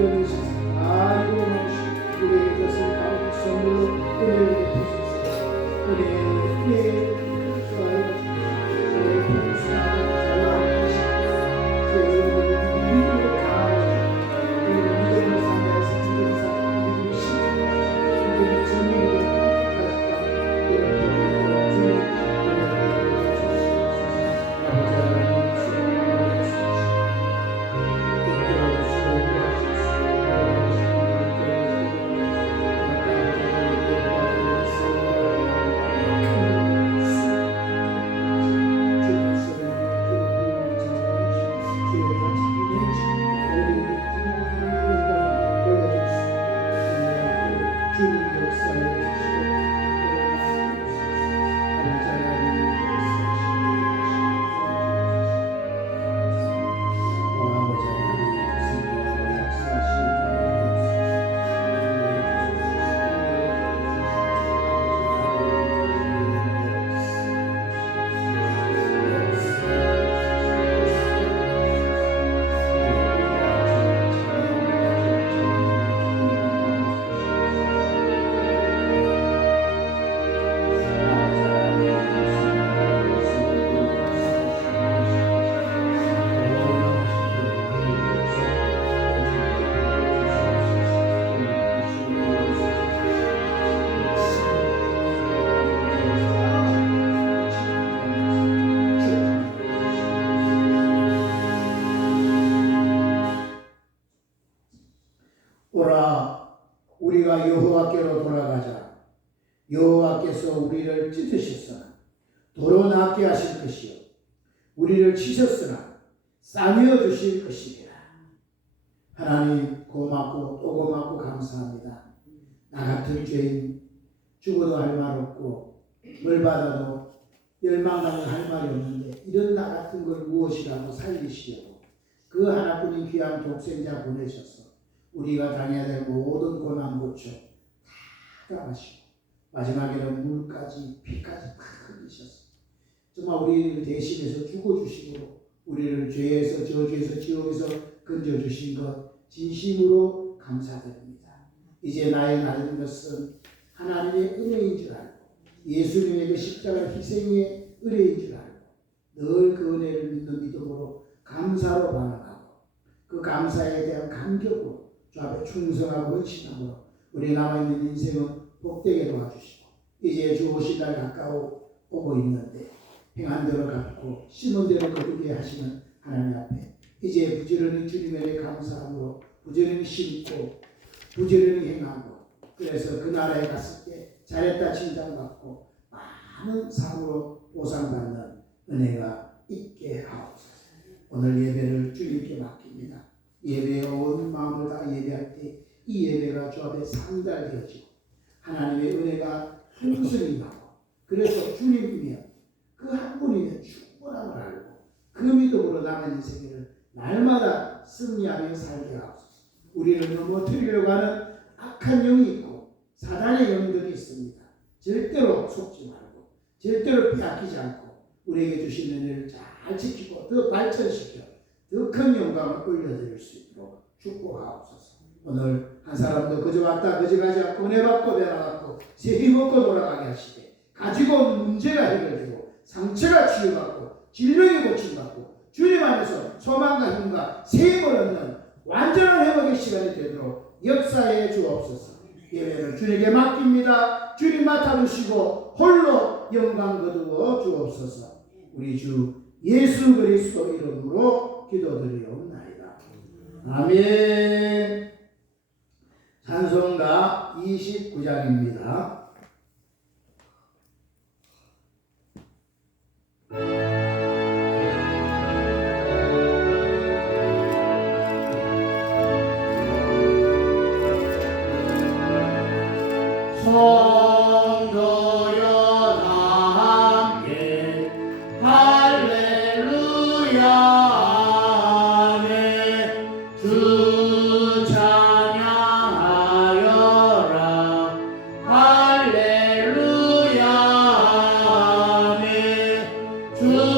이겨내셔서 다 이루어내시고 우리에게 것을 가운데 선물로 은혜를 베푸소서. 은혜 좋아요. 오라 우리가 여호와께로 돌아가자. 여호와께서 우리를 찢으셨으나 도로 낫게 하실 것이요 우리를 치셨으나 싸매어 주실 것이리라. 하나님 고맙고 또 고맙고 감사합니다. 나 같은 죄인 죽어도 할 말 없고 뭘 받아도 멸망당을 할 말이 없는데 이런 나 같은 걸 무엇이라고 살리시려고 그 하나뿐인 귀한 독생자 보내셔서 우리가 당해야 될 모든 고난 고충 다 당하시고 마지막에는 물까지 피까지 다 흘리셔서 정말 우리를 대신해서 죽어주시고 우리를 죄에서 저주에서 지옥에서 건져주신 것 진심으로 감사드립니다. 이제 나의 나는 것은 하나님의 은혜인 줄 알고 예수님의 그 십자가 희생의 은혜인 줄 알고 늘 그 은혜를 믿는 믿음으로 감사로 반응하고 그 감사에 대한 감격으로 주 앞에 충성하고 헌신함으로 우리 남아있는 인생은 복되게 도와주시고 이제 주 오실 날 가까워 오고 있는데 행한 대로 갚고 심은 대로 거두게 하시는 하나님 앞에 이제 부지런히 주님에 대해 감사함으로 부지런히 심고 부지런히 행하고 그래서 그 나라에 갔을 때 잘했다 칭찬받고 많은 상으로 보상받는 은혜가 있게 하옵소서. 오늘 예배를 주님께 맡깁니다. 예배에 온 마음을 다 예배할 때 이 예배가 주 앞에 상달되어지고 하나님의 은혜가 풍성히 나고 그래서 주님이면 그 한 분이면 충분함을 알고 그 믿음으로 남은 인생을 날마다 승리하며 살게 하옵소서. 우리를 넘어뜨리려고 하는 악한 영이 있고 사단의 영들이 있습니다. 절대로 속지 말고 절대로 빼앗기지 않고 우리에게 주신 은혜를 잘 지키고 더 발전시켜 더 큰 영광을 올려드릴 수 있도록 축복하옵소서. 오늘 한 사람도 그저 왔다 그저 가지 않고 은혜 받고 배나갔고 세비 먹고 돌아가게 하시되 가지고 온 문제가 해결되고 상처가 치유받고 질병이 고침받고 주님 안에서 소망과 힘과 세임을 얻는 완전한 회복의 시간이 되도록 역사해 주옵소서. 예배를 주님께 맡깁니다. 주님 맡아주시고 홀로 영광 거두어 주옵소서. 우리 주 예수 그리스도 이름으로 기도드리옵나이다. 아멘. 찬송가 29장입니다. 주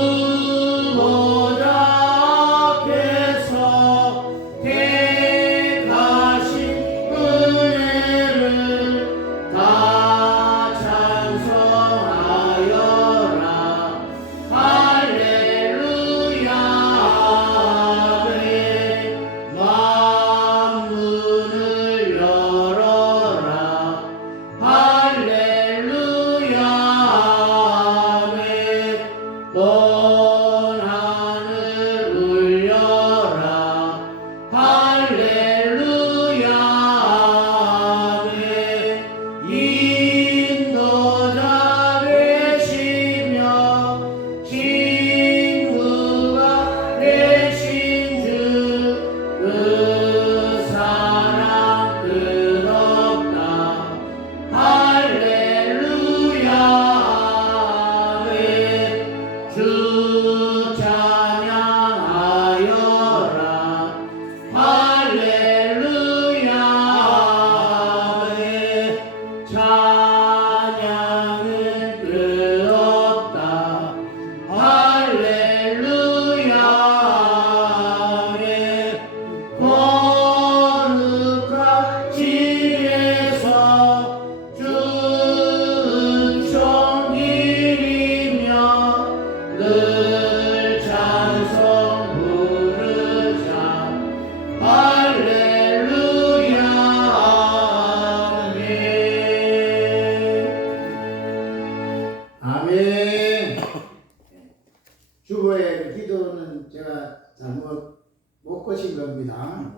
못 거신 겁니다.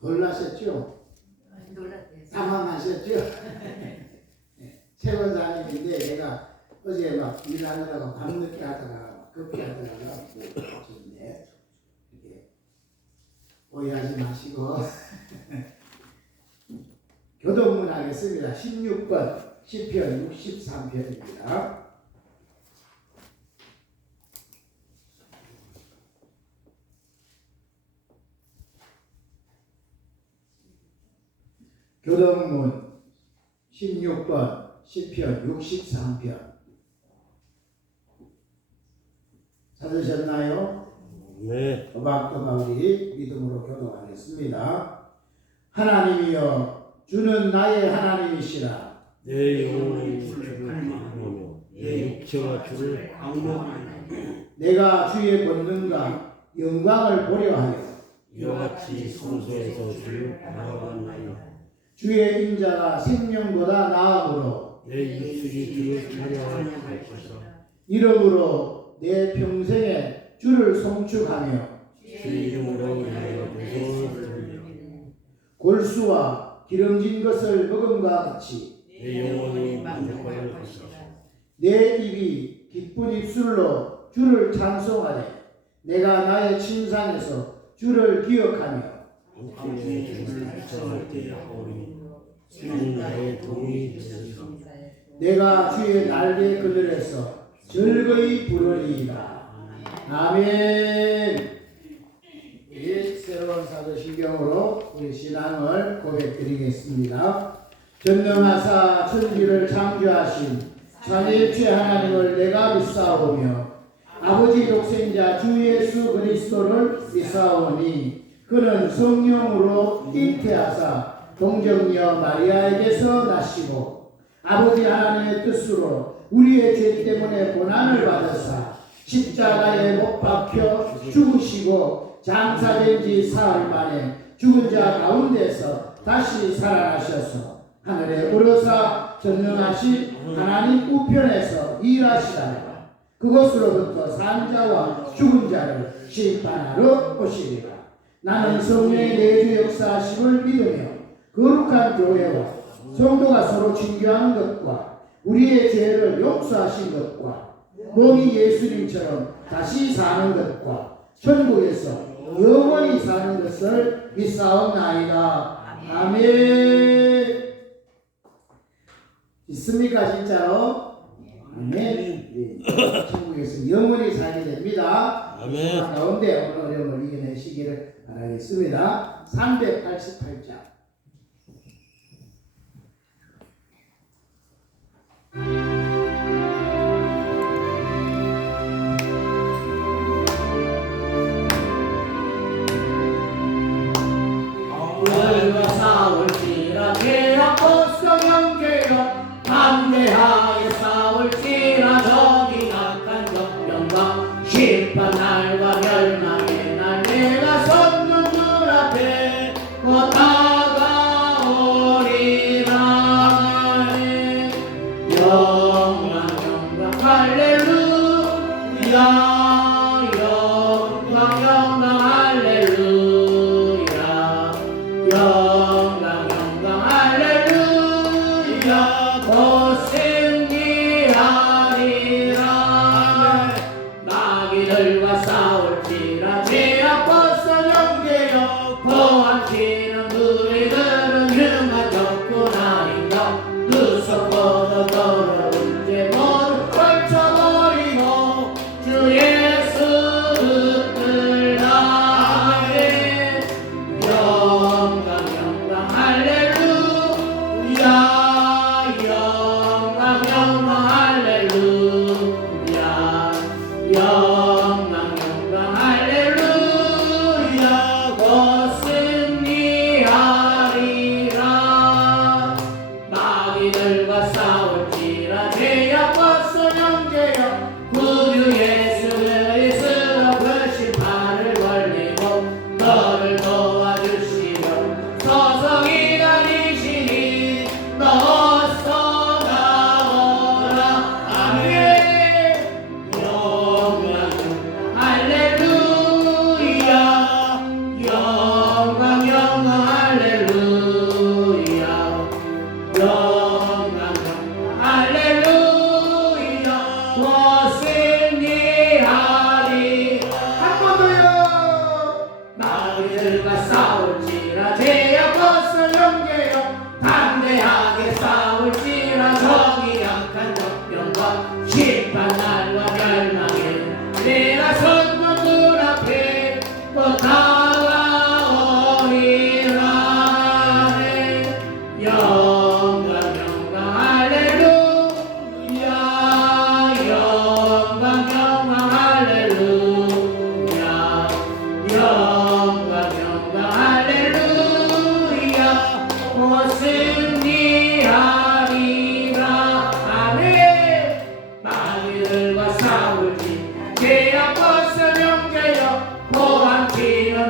놀라셨죠? 당황하셨죠? 최원사님인데 내가 어제 막 일하느라고 밤늦게 하다가 급히 하다가 못했는데 이렇게 오해하지 마시고 교동문 하겠습니다. 16번 시편 63편입니다. 교동문 16번 시편 63편 찾으셨나요? 네. 또박또박 우리 믿음으로 교도하겠습니다. 하나님이여 주는 나의 하나님이시라. 내 영혼이 주를 방문하며 내 육체가 주를 방문하며 내가 주의 권능과 영광을 보려 하여 이와 같이 성소에서 주를 바라보나이다. 주의 인자가 생명보다 나음으로 내 입술이 주를 찬양하옵소서. 이름으로 내 평생에 주를 송축하며 주의 이름으로 인하여 무서움을 돌리며 골수와 기름진 것을 먹음과 같이 내 영혼이 만족할 것이다. 내 입이 기쁜 입술로 주를 찬송하되 내가 나의 침상에서 주를 기억하며 함께 주를 찬양할 때 하오니 주는 나의 도움이 되소서. 내가 주의 날개 그늘에서 즐거이 부르리이다. 아멘. 이 새로운 사도신경으로 우리 신앙을 고백드리겠습니다. 전능하사 천지를 창조하신 삼위일체 하나님을 내가 믿사오며 아버지 독생자 주 예수 그리스도를 믿사오니 그는 성령으로 잉태하사 동정녀 마리아에게서 나시고 아버지 하나님의 뜻으로 우리의 죄 때문에 고난을 받으사 십자가에 못 박혀 죽으시고 장사된 지 사흘 만에 죽은 자 가운데서 다시 살아나셔서 하늘에 오르사 전능하신 하나님 우편에서 일하시다가 그것으로부터 산 자와 죽은 자를 심판하러 오시리라. 나는 성령의 내주 역사하심을 믿으며 거룩한 교회와 성도가 서로 친교하는 것과 우리의 죄를 용서하신 것과 몸이 예수님처럼 다시 사는 것과 천국에서 영원히 사는 것을 믿사옵나이다. 아멘. 있습니까 진짜로? 아멘. 네. 천국에서 영원히 살게 됩니다. 아멘. 가운데 오늘 어려움을 이겨내시기를 바라겠습니다. 388장. 우리가 싸울지라 계약법성 형제여 담대하게 싸울지라 적이 악한 적병과 심판날과 멸망의 날 내가 섰는 문 앞에 곧 다가오리라. 영광 영광 할렐루야 영광 영광 할렐루야 영광 영광 할렐루야 곧 승리하리라. 마귀들과 싸울지라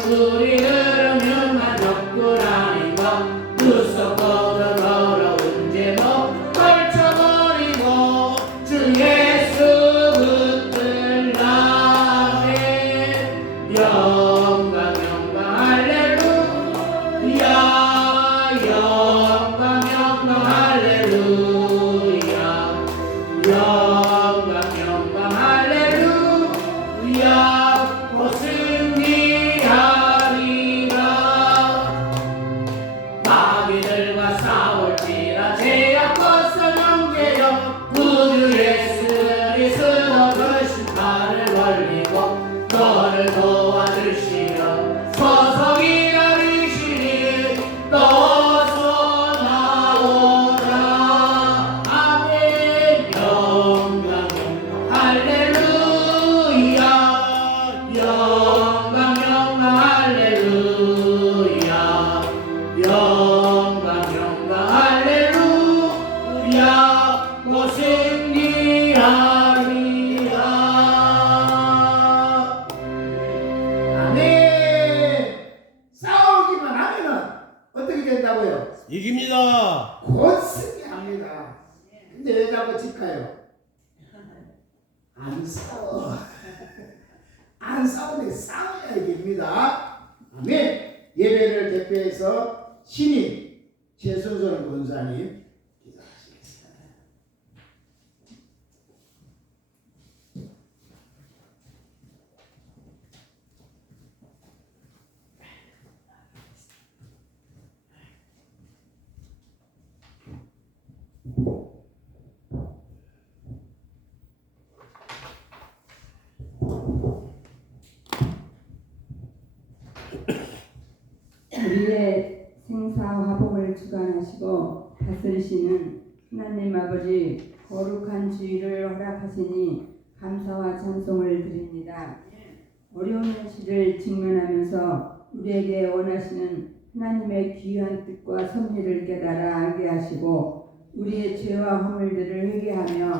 우리 들으면 만족구라는 것그 썩어도 더러운 제목 걸쳐버리고 주 예수 붙들라네. 영광 영광 할렐루야. 영광 영광 할렐루야. 영광 영광 할렐루야. 곧 승리하리라. 마귀들과 싸울지라 제약 벗어 영계여 구주 예수 그리스도 그 심판을 걸리고 너를 도와주시려 서서 기다리시니 떠서 나오라. 아멘. 영광 영광 할렐루야. 영광 영광 할렐루야. 영광 영광 할렐루야. 곧 승리하리라. 아멘. 싸우기만 하면은 어떻게 된다고요? 이깁니다. 곧 승리합니다. 근데 왜 자꾸 집 가요? 안 싸워. 안 싸우는데 싸워야 이깁니다. 아멘. 예배를 대표해서 신임 최순선 권사님 기도하시겠습니다. 우리의 생사화복을 주관하시고 다스리시는 하나님 아버지 거룩한 주의를 허락하시니 감사와 찬송을 드립니다. 어려운 현실을 직면하면서 우리에게 원하시는 하나님의 귀한 뜻과 섭리를 깨달아 알게 하시고 우리의 죄와 허물들을 회개하며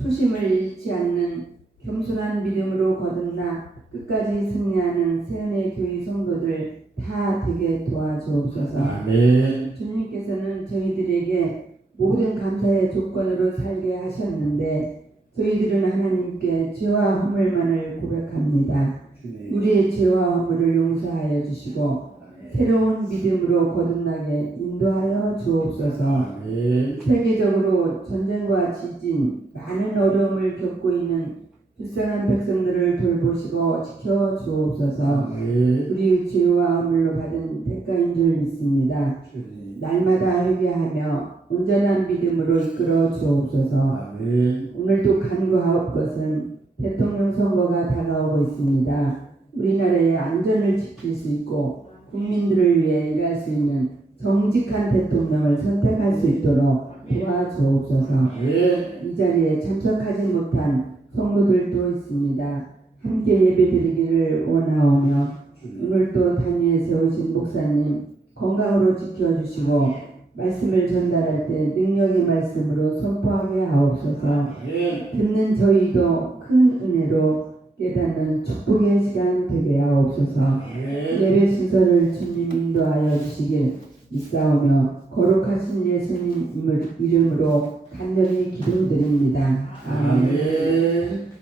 초심을 잃지 않는 겸손한 믿음으로 거듭나 끝까지 승리하는 세은의 교회 성도들 다 되게 도와주옵소서. 아멘. 주님께서는 저희들에게 모든 감사의 조건으로 살게 하셨는데 저희들은 하나님께 죄와 허물만을 고백합니다. 주님. 우리의 죄와 허물을 용서하여 주시고 새로운 믿음으로 거듭나게 인도하여 주옵소서. 아멘. 세계적으로 전쟁과 지진, 많은 어려움을 겪고 있는 불쌍한 백성들을 돌보시고 지켜 주옵소서. 아멘. 우리의 죄와 허물로 받은 대가인 줄 믿습니다. 주님. 날마다 회개하며 온전한 믿음으로 이끌어 주옵소서. 아멘. 오늘도 간구하옵 것은 대통령 선거가 다가오고 있습니다. 우리나라의 안전을 지킬 수 있고 국민들을 위해 일할 수 있는 정직한 대통령을 선택할 수 있도록 도와주옵소서. 아멘. 이 자리에 참석하지 못한 성도들도 있습니다. 함께 예배드리기를 원하오며 주님. 오늘도 단위에 세우신 목사님 건강으로 지켜주시고 말씀을 전달할 때 능력의 말씀으로 선포하게 하옵소서. 아멘. 듣는 저희도 큰 은혜로 깨닫는 축복의 시간 되게 하옵소서. 아멘. 예배 순서를 주님 인도하여 주시길 믿사오며 거룩하신 예수님 이름으로 간절히 기도드립니다. 아멘. 아멘.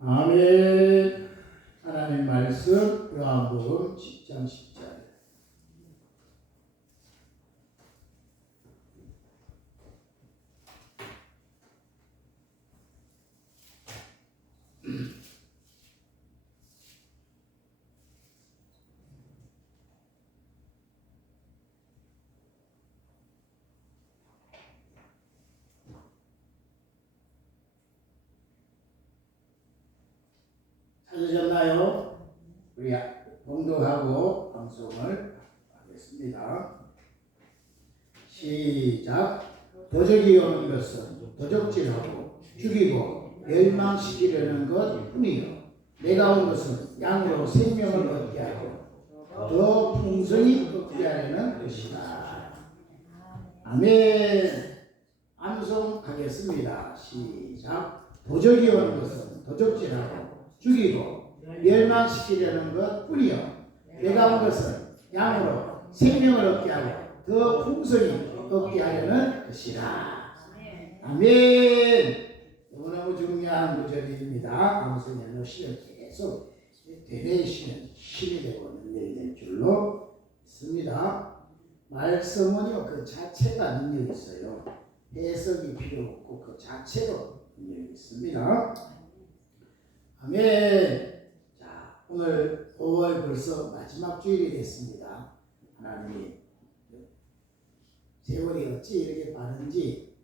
아멘. 하나님 말씀 요한복음 10장 10절. 찾으셨나요? 우리 봉독하고 방송을 하겠습니다. 시작. 도적이 오는 것은 도적질하고 죽이고 멸망시키려는 것 뿐이요 내가 온 것은 양으로 생명을 얻게 하고 더 풍성히 얻게 하려는 것이다. 아멘. 암송하겠습니다. 시작. 도적이 오는 것은 도적질하고 죽이고 멸망시키려는 것 뿐이요 내가 온 것은 양으로 생명을 얻게 하고 더 풍성히 얻게 하려는 것이라. 아멘. 너무너무 중요한 구절입니다. 암송에 넣으시면 계속 되뇌시면 힘이 되고 능력이 될 줄로 믿습니다. 말씀은요 그 자체가 능력이 있어요. 해석이 필요 없고 그 자체로 능력이 있습니다. 아멘. 자, 오늘 5월 벌써 마지막 주일이 됐습니다. 하나님이 세월이 어찌 이렇게 빠른지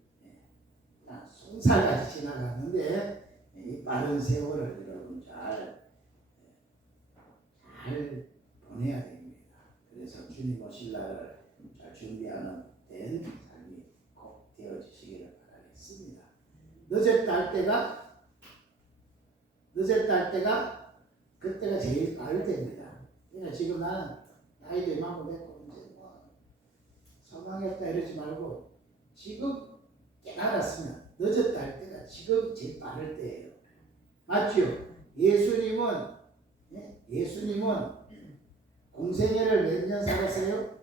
송살까지 지나갔는데 이 빠른 세월을 여러분 잘 보내야 됩니다. 그래서 주님 오실 날을 잘 준비하는 된 삶이 꼭 되어지시기를 바라겠습니다. 늦었다 할 때가 그때가 제일 빠를 때입니다. 그러니까 지금 나는 나이도 이만큼 됐고 이제 뭐 소망했다 이러지 말고 지금 깨달았으면 늦었다 할 때가 지금 제일 빠를 때예요. 맞죠? 예수님은 공생애를 몇 년 살았어요?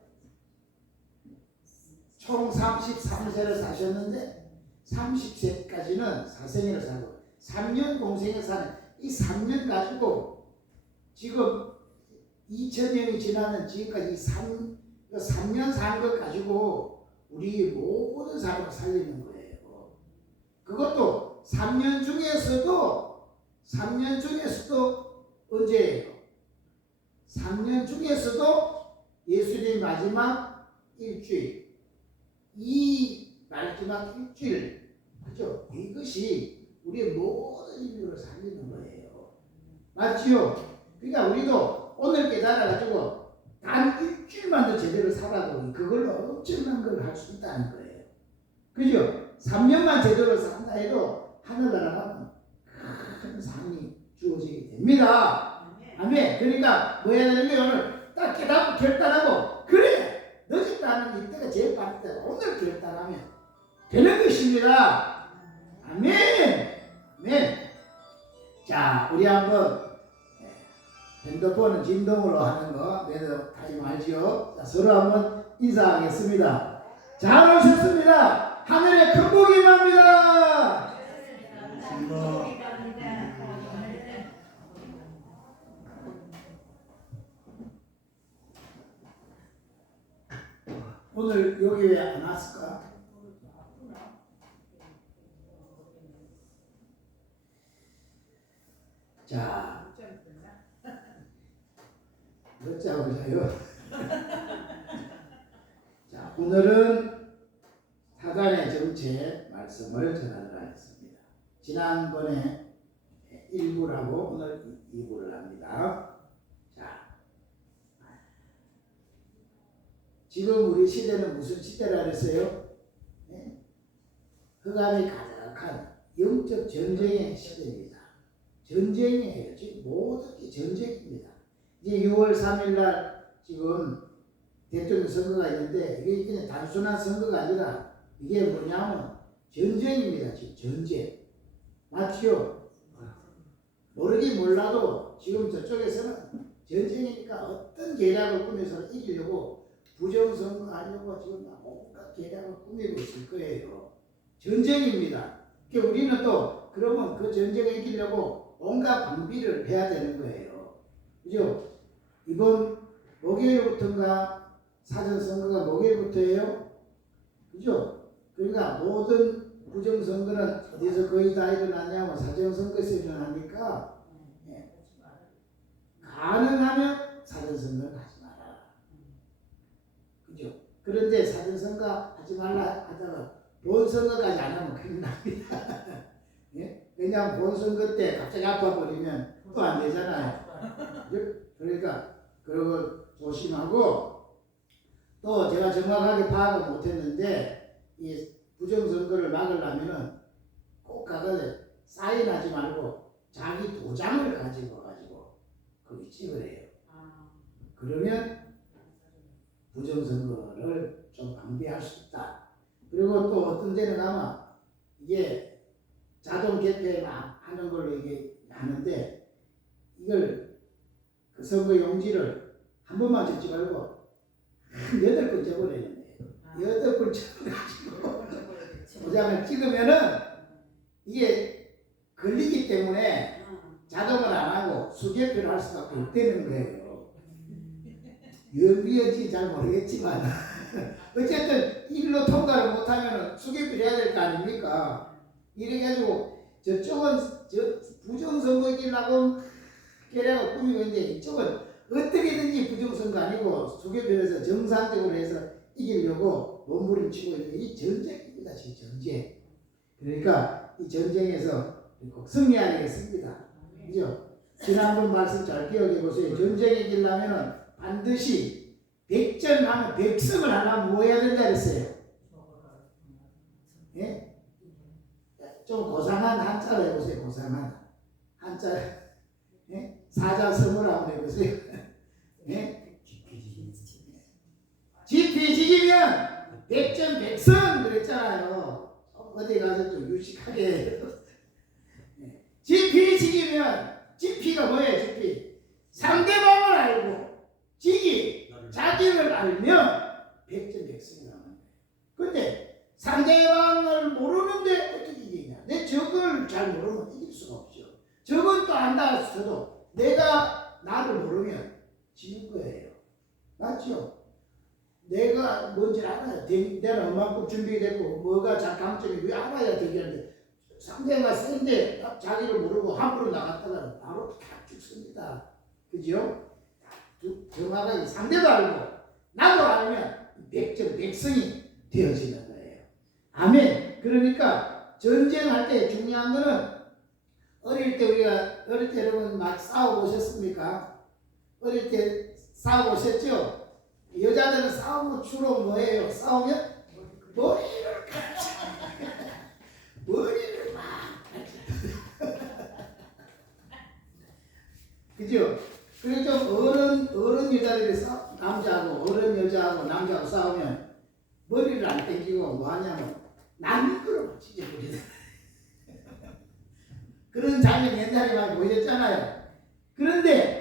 총 33세를 사셨는데 30세까지는 사생애를 살고 3년 공생애 사는 이 3년 가지고 지금 2000년이 지나는 지금까지 3년 산 것 가지고 우리 모든 사람을 살리는 거예요. 그것도 3년 중에서도 언제예요? 3년 중에서도 예수님 마지막 일주일, 이 마지막 일주일, 그죠? 이것이 우리의 모든 인류를 살리는 거예요. 맞지요? 그러니까 우리도 오늘 깨달아가지고 단 일주일만 더 제대로 살아도 그걸로 엄청난 걸 할 수 있다는 거예요. 그죠? 3년만 제대로 산다 해도 하늘나라 가면 큰 상이 주어지게 됩니다. 아멘. 그러니까 뭐 해야 되는 게 오늘 딱 깨닫고 결단하고 그래 늦었다는 이때가 제일 빠를 때다. 오늘 결단하면 되는 것입니다. 아멘. 아멘. 자, 우리 한번 핸드폰은 진동으로 하는 거 매너 타임 알지요? 자, 서로 한번 인사하겠습니다. 잘 오셨습니다. 하늘의 큰 복이 임합니다. 오늘 여기 왜 안 왔을까? 자, 몇자고 자요? 자, 오늘은 사단의 정체 말씀을 전하도록 하겠습니다. 지난번에 1부를 하고 오늘 2부를 합니다. 자, 지금 우리 시대는 무슨 시대라 그랬어요? 네? 흑암이 가득한 영적 전쟁의 시대입니다. 전쟁이에요. 지금 모든 게 전쟁입니다. 이제 6월 3일 날 지금 대통령 선거가 있는데 이게 그냥 단순한 선거가 아니라 이게 뭐냐면 전쟁입니다. 지금 전쟁. 맞죠? 모르긴 몰라도 지금 저쪽에서는 전쟁이니까 어떤 계략을 꾸며서 이기려고 부정선거 하려고 지금 온갖 계략을 꾸미고 있을 거예요. 전쟁입니다. 그러니까 우리는 또 그러면 그 전쟁을 이기려고 온갖 방비를 해야 되는 거예요. 그죠? 이번 목요일부터인가 사전선거가 목요일부터예요. 그죠? 그러니까 모든 부정선거는 어디서 거의 다 일어나냐면 사전선거에서 일어나니까 가능하면 사전선거는 하지 마라. 그죠? 그런데 사전선거 하지 말라 하다가 본선거까지 안 하면 큰일 납니다. 예? 왜냐하면 본선거 때 갑자기 아파버리면 또 안 되잖아요. 그러니까 그러고 조심하고 또 제가 정확하게 파악을 못했는데 이 부정선거를 막으려면은 꼭 가서 사인하지 말고 자기 도장을 가지고 거기 찍으래요. 그러면 부정선거를 좀 방지할 수 있다. 그리고 또 어떤 데는 아마 이게 자동 개표 하는 걸로 이게 하는데 이걸 그 선거 용지를 한 번만 적지 말고 8번 적어내는 거예요. 8번 적어가지고 도장을 찍으면은 이게 걸리기 때문에 자동을 안 하고 수개표를 할 수밖에 없다는 거예요. 연비인지 잘 모르겠지만 어쨌든 이걸로 통과를 못하면 수개표를 해야 될 거 아닙니까? 이래가지고 저쪽은 부정선거 이기려고 깨라고 꾸미고 있는데 이쪽은 어떻게든지 부정선거 아니고 수개표에서 정상적으로 해서 이기려고 몸부림치고 있는 이 전쟁입니다. 전쟁. 그러니까 이 전쟁에서 꼭 승리해야 되겠습니다. 그죠? 지난번 말씀 잘 기억해 보세요. 전쟁에 이기려면 반드시 백전하면 백성을 하려면 뭐 해야 된다 그랬어요? 예? 좀 고상한 한자로 해보세요. 고상한 한자. 예? 사자성어를 한번 해보세요. 예? 지피지기면 백전백선 그랬잖아요. 어디 가서 좀 유식하게 지피지기면 지피가 뭐예요? 지피 상대방을 알고 지기 자기를 알면 백전백승이 나오는 거예요. 근데 상대방을 모르는데 어떻게 이기냐? 내 적을 잘 모르면 이길 수가 없죠. 적은 또 안다 해도 내가 나를 모르면 지는 거예요. 맞죠? 내가 뭔지 알아야 돼. 내가 얼마큼 준비되고 뭐가 강점이 왜 알아야 되겠는데 상대가 센데 자기를 모르고 함부로 나갔다가 바로 다 죽습니다. 그죠? 정확하게 상대도 알고 나도 알면 백전백승이 되어지는 거예요. 아멘. 그러니까 전쟁할 때 중요한 거는 어릴 때 여러분 막 싸워보셨습니까? 어릴 때 싸워보셨죠? 여자들은 싸우면 주로 뭐예요? 싸우면 머리를 머리를 막 그죠? 그래서 어른 여자들이 남자하고 어른 여자하고 남자하고 싸우면 머리를 안 땡기고 뭐 하냐면 남미끄러워 찢어버리는 그런 장면 옛날에 많이 보였잖아요. 그런데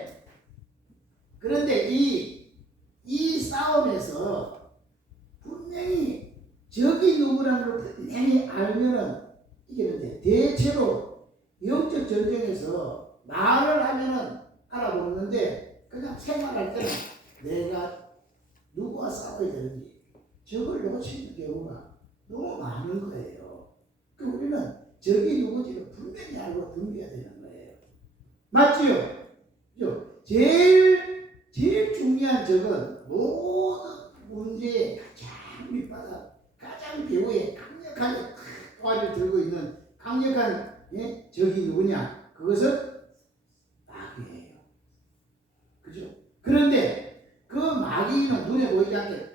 이 싸움에서 분명히 적이 누구라는 걸 분명히 알면은 이기는데 대체로 영적 전쟁에서 말을 하면은 알아보는데 그냥 생활할 때는 내가 누구와 싸워야 되는지 적을 놓치는 경우가 너무 많은 거예요. 그 우리는 적이 누구지를 분명히 알고 덤벼야 되는 거예요. 맞지요? 그죠? 제일 중요한 적은 모든 문제의 가장 밑바닥, 가장 배후에 강력하게 토화를 들고 있는 강력한 적이 누구냐? 그것은 마귀예요. 그죠? 그런데 그 마귀는 눈에 보이지 않게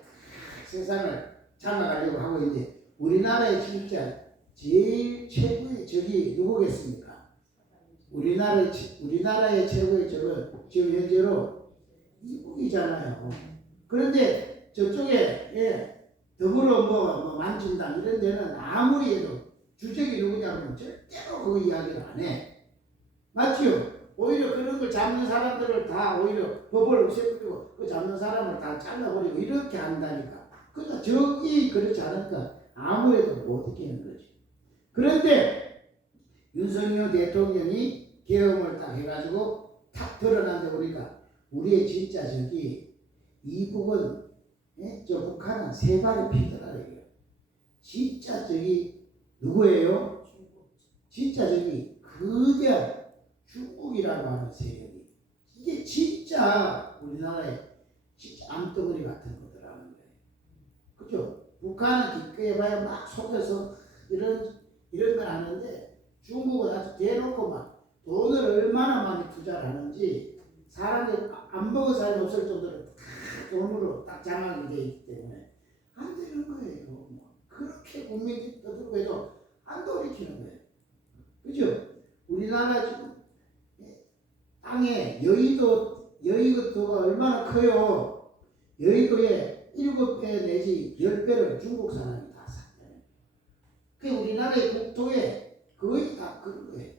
세상을 장악하려고 하고 있는데 우리나라의 진짜 제일 최고의 적이 누구겠습니까? 우리나라의 최고의 적은 지금 현재로 이북이잖아요. 그런데 저쪽에 더불어 뭐 만진당 이런 데는 아무리 해도 주적이 누구냐면 절대로 그 이야기를 안 해. 맞지요? 오히려 그런 걸 잡는 사람들을 다 오히려 법을 없애버리고 그 잡는 사람을 다 잘라버리고 이렇게 한다니까. 그러니까 적이 그렇지 않으니까 아무래도 못 이기는 거지. 그런데 윤석열 대통령이 계엄을 딱 해가지고 탁 드러난데 보니까 우리의 진짜 적이 이북은 저 북한은 세 발의 피더라고요. 진짜 적이 누구예요? 진짜 적이 거대한 중국이라고 하는 세력이 이게 진짜 우리나라의 진짜 암덩어리 같은 거더라는 거예요. 그죠? 북한은 기꺼이 봐야 막 속에서 이런 걸 하는데 중국은 아주 대놓고 막 돈을 얼마나 많이 투자를 하는지 사람들 안 먹은 사람이 없을 정도로 다 돈으로 딱 장악이 돼 있기 때문에 안 되는 거예요. 그렇게 국민들이 떠들고 해도 안 돌이키는 거예요. 그죠? 우리나라 지금 땅에 여의도가 얼마나 커요. 여의도에 7배 내지 10배를 중국 사람이 다 샀대요. 그 우리나라의 국토에 거의 다 그런 거예요.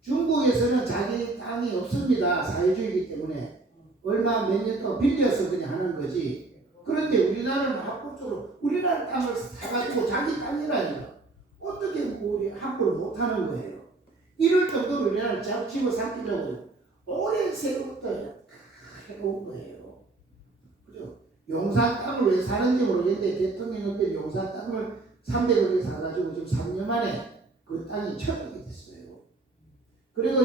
중국에서는 자기 땅이 없습니다. 사회주의이기 때문에 얼마 몇 년 동안 빌려서 그냥 하는 거지. 그런데 우리나라는 합법적으로 우리나라 땅을 사가지고 자기 땅이라니까 어떻게 우리 함부로 못하는 거예요. 이럴 정도로 우리나라를 잡치고 삼키려고 오랜 세월부터 해온 거예요. 그죠? 용산 땅을 왜 사는지 모르겠는데 대통령한테 용산 땅을 300억에 사가지고 지금 3년 만에 그 땅이 1,000억이 됐어요. 그리고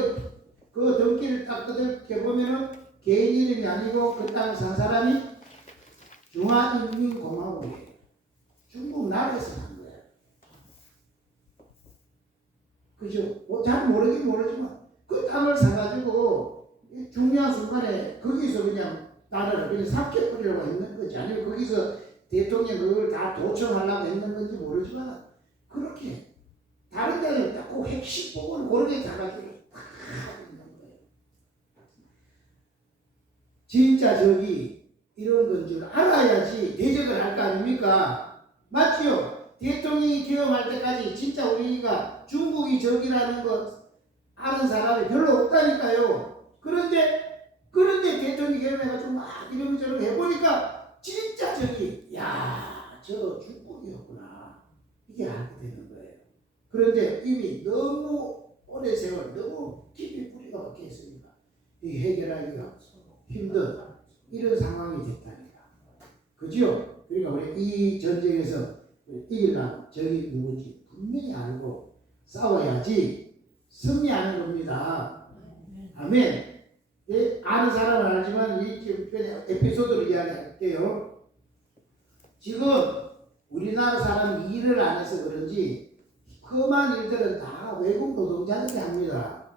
그 등기를 딱 뜯어보면은 개인 이름이 아니고 그 땅을 산 사람이 중화인민공화국이에요. 중국 나라에서 산 거예요. 그죠? 잘 모르긴 모르지만 그 땅을 사가지고 중요한 순간에 거기서 그냥 나라를 그냥 삭혀버리려고 했는 거지. 아니면 거기서 대통령 그걸 다 도청하려고 했는 건지 모르지만 그렇게 다른 데는 딱 그 핵심 부분을 고르게 잡아주고 다 하고 있는 거예요. 진짜 저기 이런 건 줄 알아야지 대적을 할 거 아닙니까? 맞지요? 대통령이 기염할 때까지 진짜 우리가 중국이 적이라는 거 아는 사람이 별로 없다니까요. 그런데 대통령이 기염해가지고 막 이런저런 해보니까 진짜 저기 저 중국이었구나 이게 알게 되는 거예요. 그런데 이미 너무 오래 세월 너무 깊이 뿌리가 박혀 있으니까 이 해결하기가 힘든 이런 상황이 됐다니까. 그죠? 그러니까 우리 이 전쟁에서 이기려면 적이 누군지 분명히 알고 싸워야지 승리하는 겁니다. 아멘. 예, 아는 사람은 알지만 이 에피소드를 이야기할게요. 지금 우리나라 사람이 일을 안 해서 그런지 험한 일들은 다 외국 노동자들이 합니다.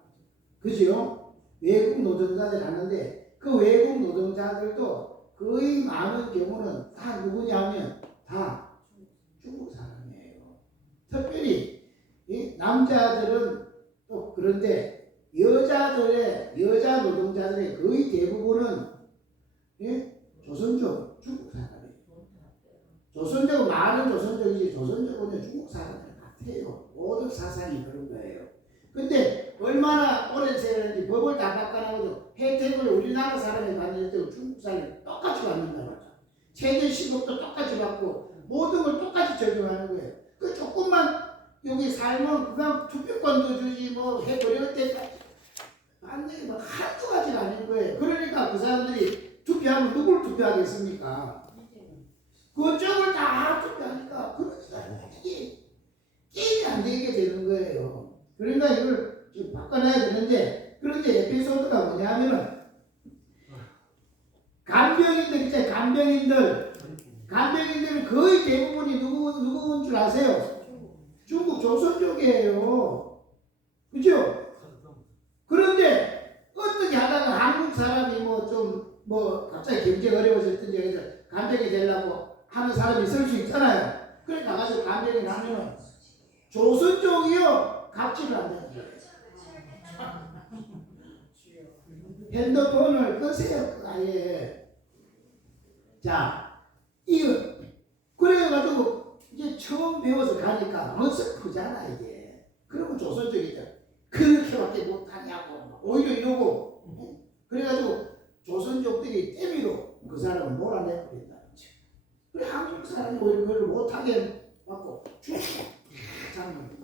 그죠? 외국 노동자들이 하는데 그 외국 노동자들도 거의 많은 경우는 다 누구냐면 다 중국 사람이에요. 특별히 남자들은 또 그런데 여자 노동자들의 거의 대부분은 조선족 중국 사람이에요. 조선족은 말은 조선족이지 조선족은 중국 사람들 같아요. 모든 사상이 그런 거예요. 근데 얼마나 오랜 세월인지 법을 다 바꿔놔도 혜택을 우리나라 사람이 받는 혜택을 중국 사람이 똑같이 받는다고 하죠. 세제 시급도 똑같이 받고 모든 걸 똑같이 적용하는 거예요. 그 조금만 여기 살면 그냥 투표권도 주지 뭐 해버릴 때까지 완전히 뭐 한두 가지가 아닌 거예요. 그러니까 그 사람들이 투표하면 누굴 투표하겠습니까? 그쪽을 다 투표하니까 그러니까 이게 게임이 안 되게 되는 거예요. 그러니까 이걸 좀 바꿔놔야 되는데 그런데 에피소드가 뭐냐면은 간병인들 있잖아요. 간병인들은 거의 대부분이 누구인 줄 아세요? 중국 조선족이에요. 그죠? 그런데 어떻게 하다가 한국 사람이 갑자기 경제가 어려워졌든지 해서 간병이 되려고 하는 사람이 있을 수 있잖아요. 그래 가가지고 간병이 하면은 조선족이요 갑질을 안 되는 거예요. 핸드폰을 끄세요 아예. 자 이거 그래가지고 이제 처음 배워서 가니까 어설프잖아 이게. 그러면 조선족이죠. 그렇게밖에 못하냐고 오히려 이러고 그래가지고 조선족들이 때미로 그 사람을 몰아내버린다. 그래 한국 사람이 오히려 그걸 못하게 맞고 죽고 장면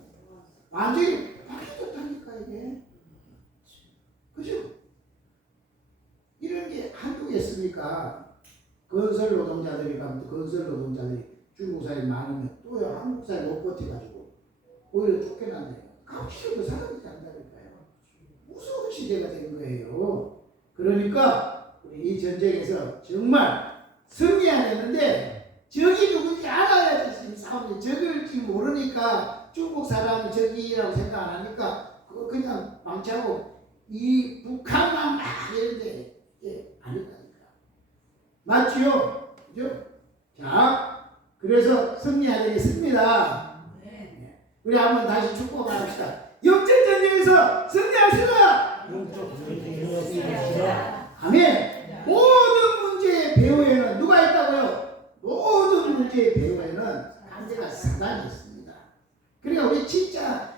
완전히 바뀌었다니까 이게. 그죠? 이런 게 한두 개였습니까? 건설 노동자들이 가면 건설 노동자들이 중국 사람이 많으면 또 한국 사람이 못 버텨가지고 오히려 쫓겨난다니까. 갑자기 그 사람이 간다니까요. 무서운 시대가 된 거예요. 그러니까 우리 이 전쟁에서 정말 승리해야 되는데 적이 누군지 알아야지 지금 싸우는데 적을 지금 모르니까 중국 사람이 적이라고 생각 안 하니까 그거 그냥 망치하고 이 북한만 막 이런데 있습니다. 우리 한번 다시 축복을 합시다. 영적 전쟁에서 승리합시다. 영적 전쟁에서 승리합시다. 아멘. 모든 문제의 배후에는 누가 있다고요? 모든 문제의 배후에는 언제나 사단이 있습니다. 그러니까 우리 진짜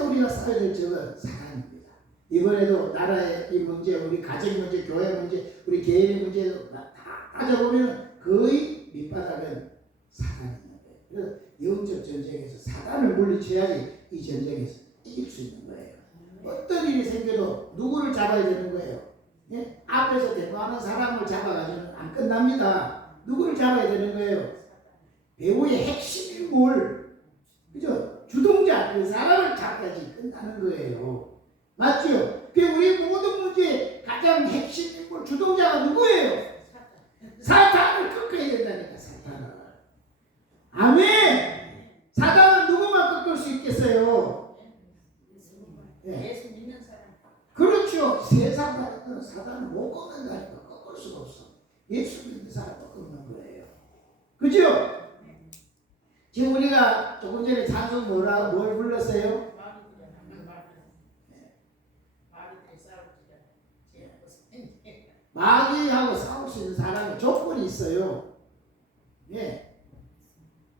우리가 싸워야 될 적은 사단입니다. 이번에도 나라의 이 문제, 우리 가정 문제, 교회 문제, 우리 개인의 문제도 다 따져보면 거의 밑바닥은 사단이 있는 거예요. 그래서 영적 전쟁에서 사단을 물리쳐야지 이 전쟁에서 이길 수 있는 거예요. 어떤 일이 생겨도 누구를 잡아야 되는 거예요? 예? 앞에서 대표하는 사람을 잡아가지고는 안 끝납니다. 누구를 잡아야 되는 거예요? 배우의 핵심 인물, 그죠? 주동자, 그 사람을 잡아야지 끝나는 거예요. 맞죠? 그 우리 모든 문제의 가장 핵심 인물, 주동자가 누구예요? 사탄을 꺾어야 된다니까, 사탄을. 아멘! 사탄은 누구만 꺾을 수 있겠어요? 예. 예수 믿는 사람. 그렇죠. 세상 사람들은 사단을 못 꺾는다니까. 꺾을 수가 없어. 예수 믿는 사람을 꺾는 거예요. 그죠? 지금 우리가 조금 전에 찬송 뭘 불렀어요? 마귀하고 싸울 수 있는 사람의 조건이 있어요. 예.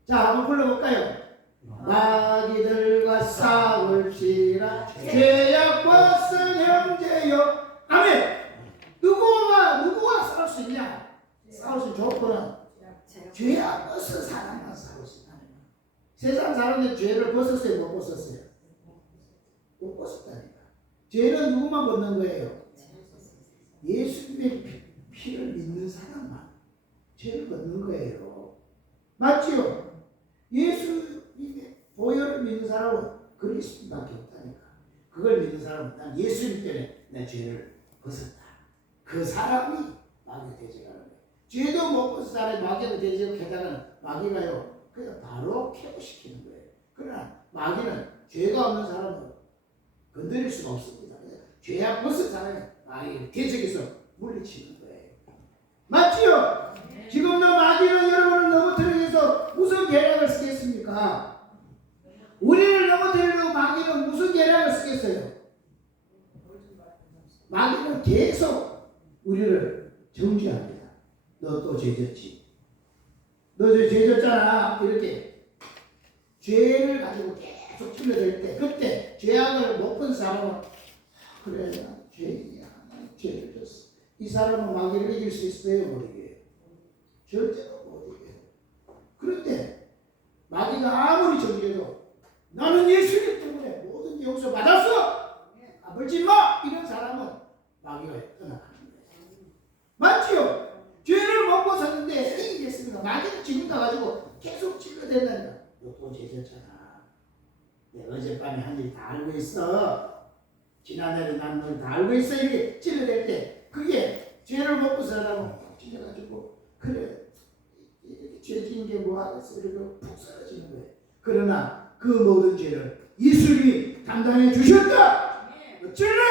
자, 한번 불러볼까요? 마귀들과 싸울지라 죄악 벗은 형제여. 아멘. 누구와 싸울 수 있냐? 싸울 수 있는 조건은 죄악 벗은 사람만 싸울 수 있다는 거예요. 세상 사람들 죄를 벗었어요? 못 벗었어요? 못 벗었다니까. 죄는 누구만 벗는 거예요? 예수님의 피를 믿는 사람만 죄를 벗는 거예요. 맞지요? 예수님의 보혈을 믿는 사람은 그리스도밖에 없다니까. 그걸 믿는 사람은 난 예수님 때문에 내 죄를 벗었다. 그 사람이 마귀 대적하는 거예요. 죄도 못 벗은 사람이 마귀가 대적하다가는 마귀가요, 그냥 바로 쾌거시키는 거예요. 그러나 마귀는 죄가 없는 사람은 건드릴 수가 없습니다. 죄악 벗은 사람이 마귀를 대적해서 물리치는 거예요. 맞지요? 지금도 마귀는 여러분을 넘어뜨리기 위해서 무슨 계략을 쓰겠습니까? 우리를 넘어뜨리려고 마귀는 무슨 계략을 쓰겠어요? 마귀는 계속 우리를 정죄합니다. 너 또 죄졌지? 너 죄졌잖아. 이렇게 죄를 가지고 계속 찔러댈 때, 그때 죄악을 못 본 사람은 그래, 난 죄인이야. 난 죄를 졌어. 이 사람은 마귀를 이길 수 있어요? 못 이겨요? 절대로 못 이겨요. 그런데 마귀가 아무리 정죄도 나는 예수님 때문에 모든 용서 받았어! 아물지 마! 이런 사람은 마귀가 떠나가는 거예요. 맞지요? 죄를 못 벗었는데 이기겠습니까? 마귀는 지금 가가지고 계속 찔러댄다니까. 너 또 죄졌잖아. 내가 어젯밤에 한 일 다 알고 있어. 지난날에 난 널 다 알고 있어. 이렇게 찔러댈 때 그게 죄를 못 벗은 사람은 찔려가지고 그래 죄 지은 게 뭐 하겠어. 이렇게 푹 사라지는 거예요. 그러나 그 모든 죄를 예수님이 담당해 주셨다. 어쩔래?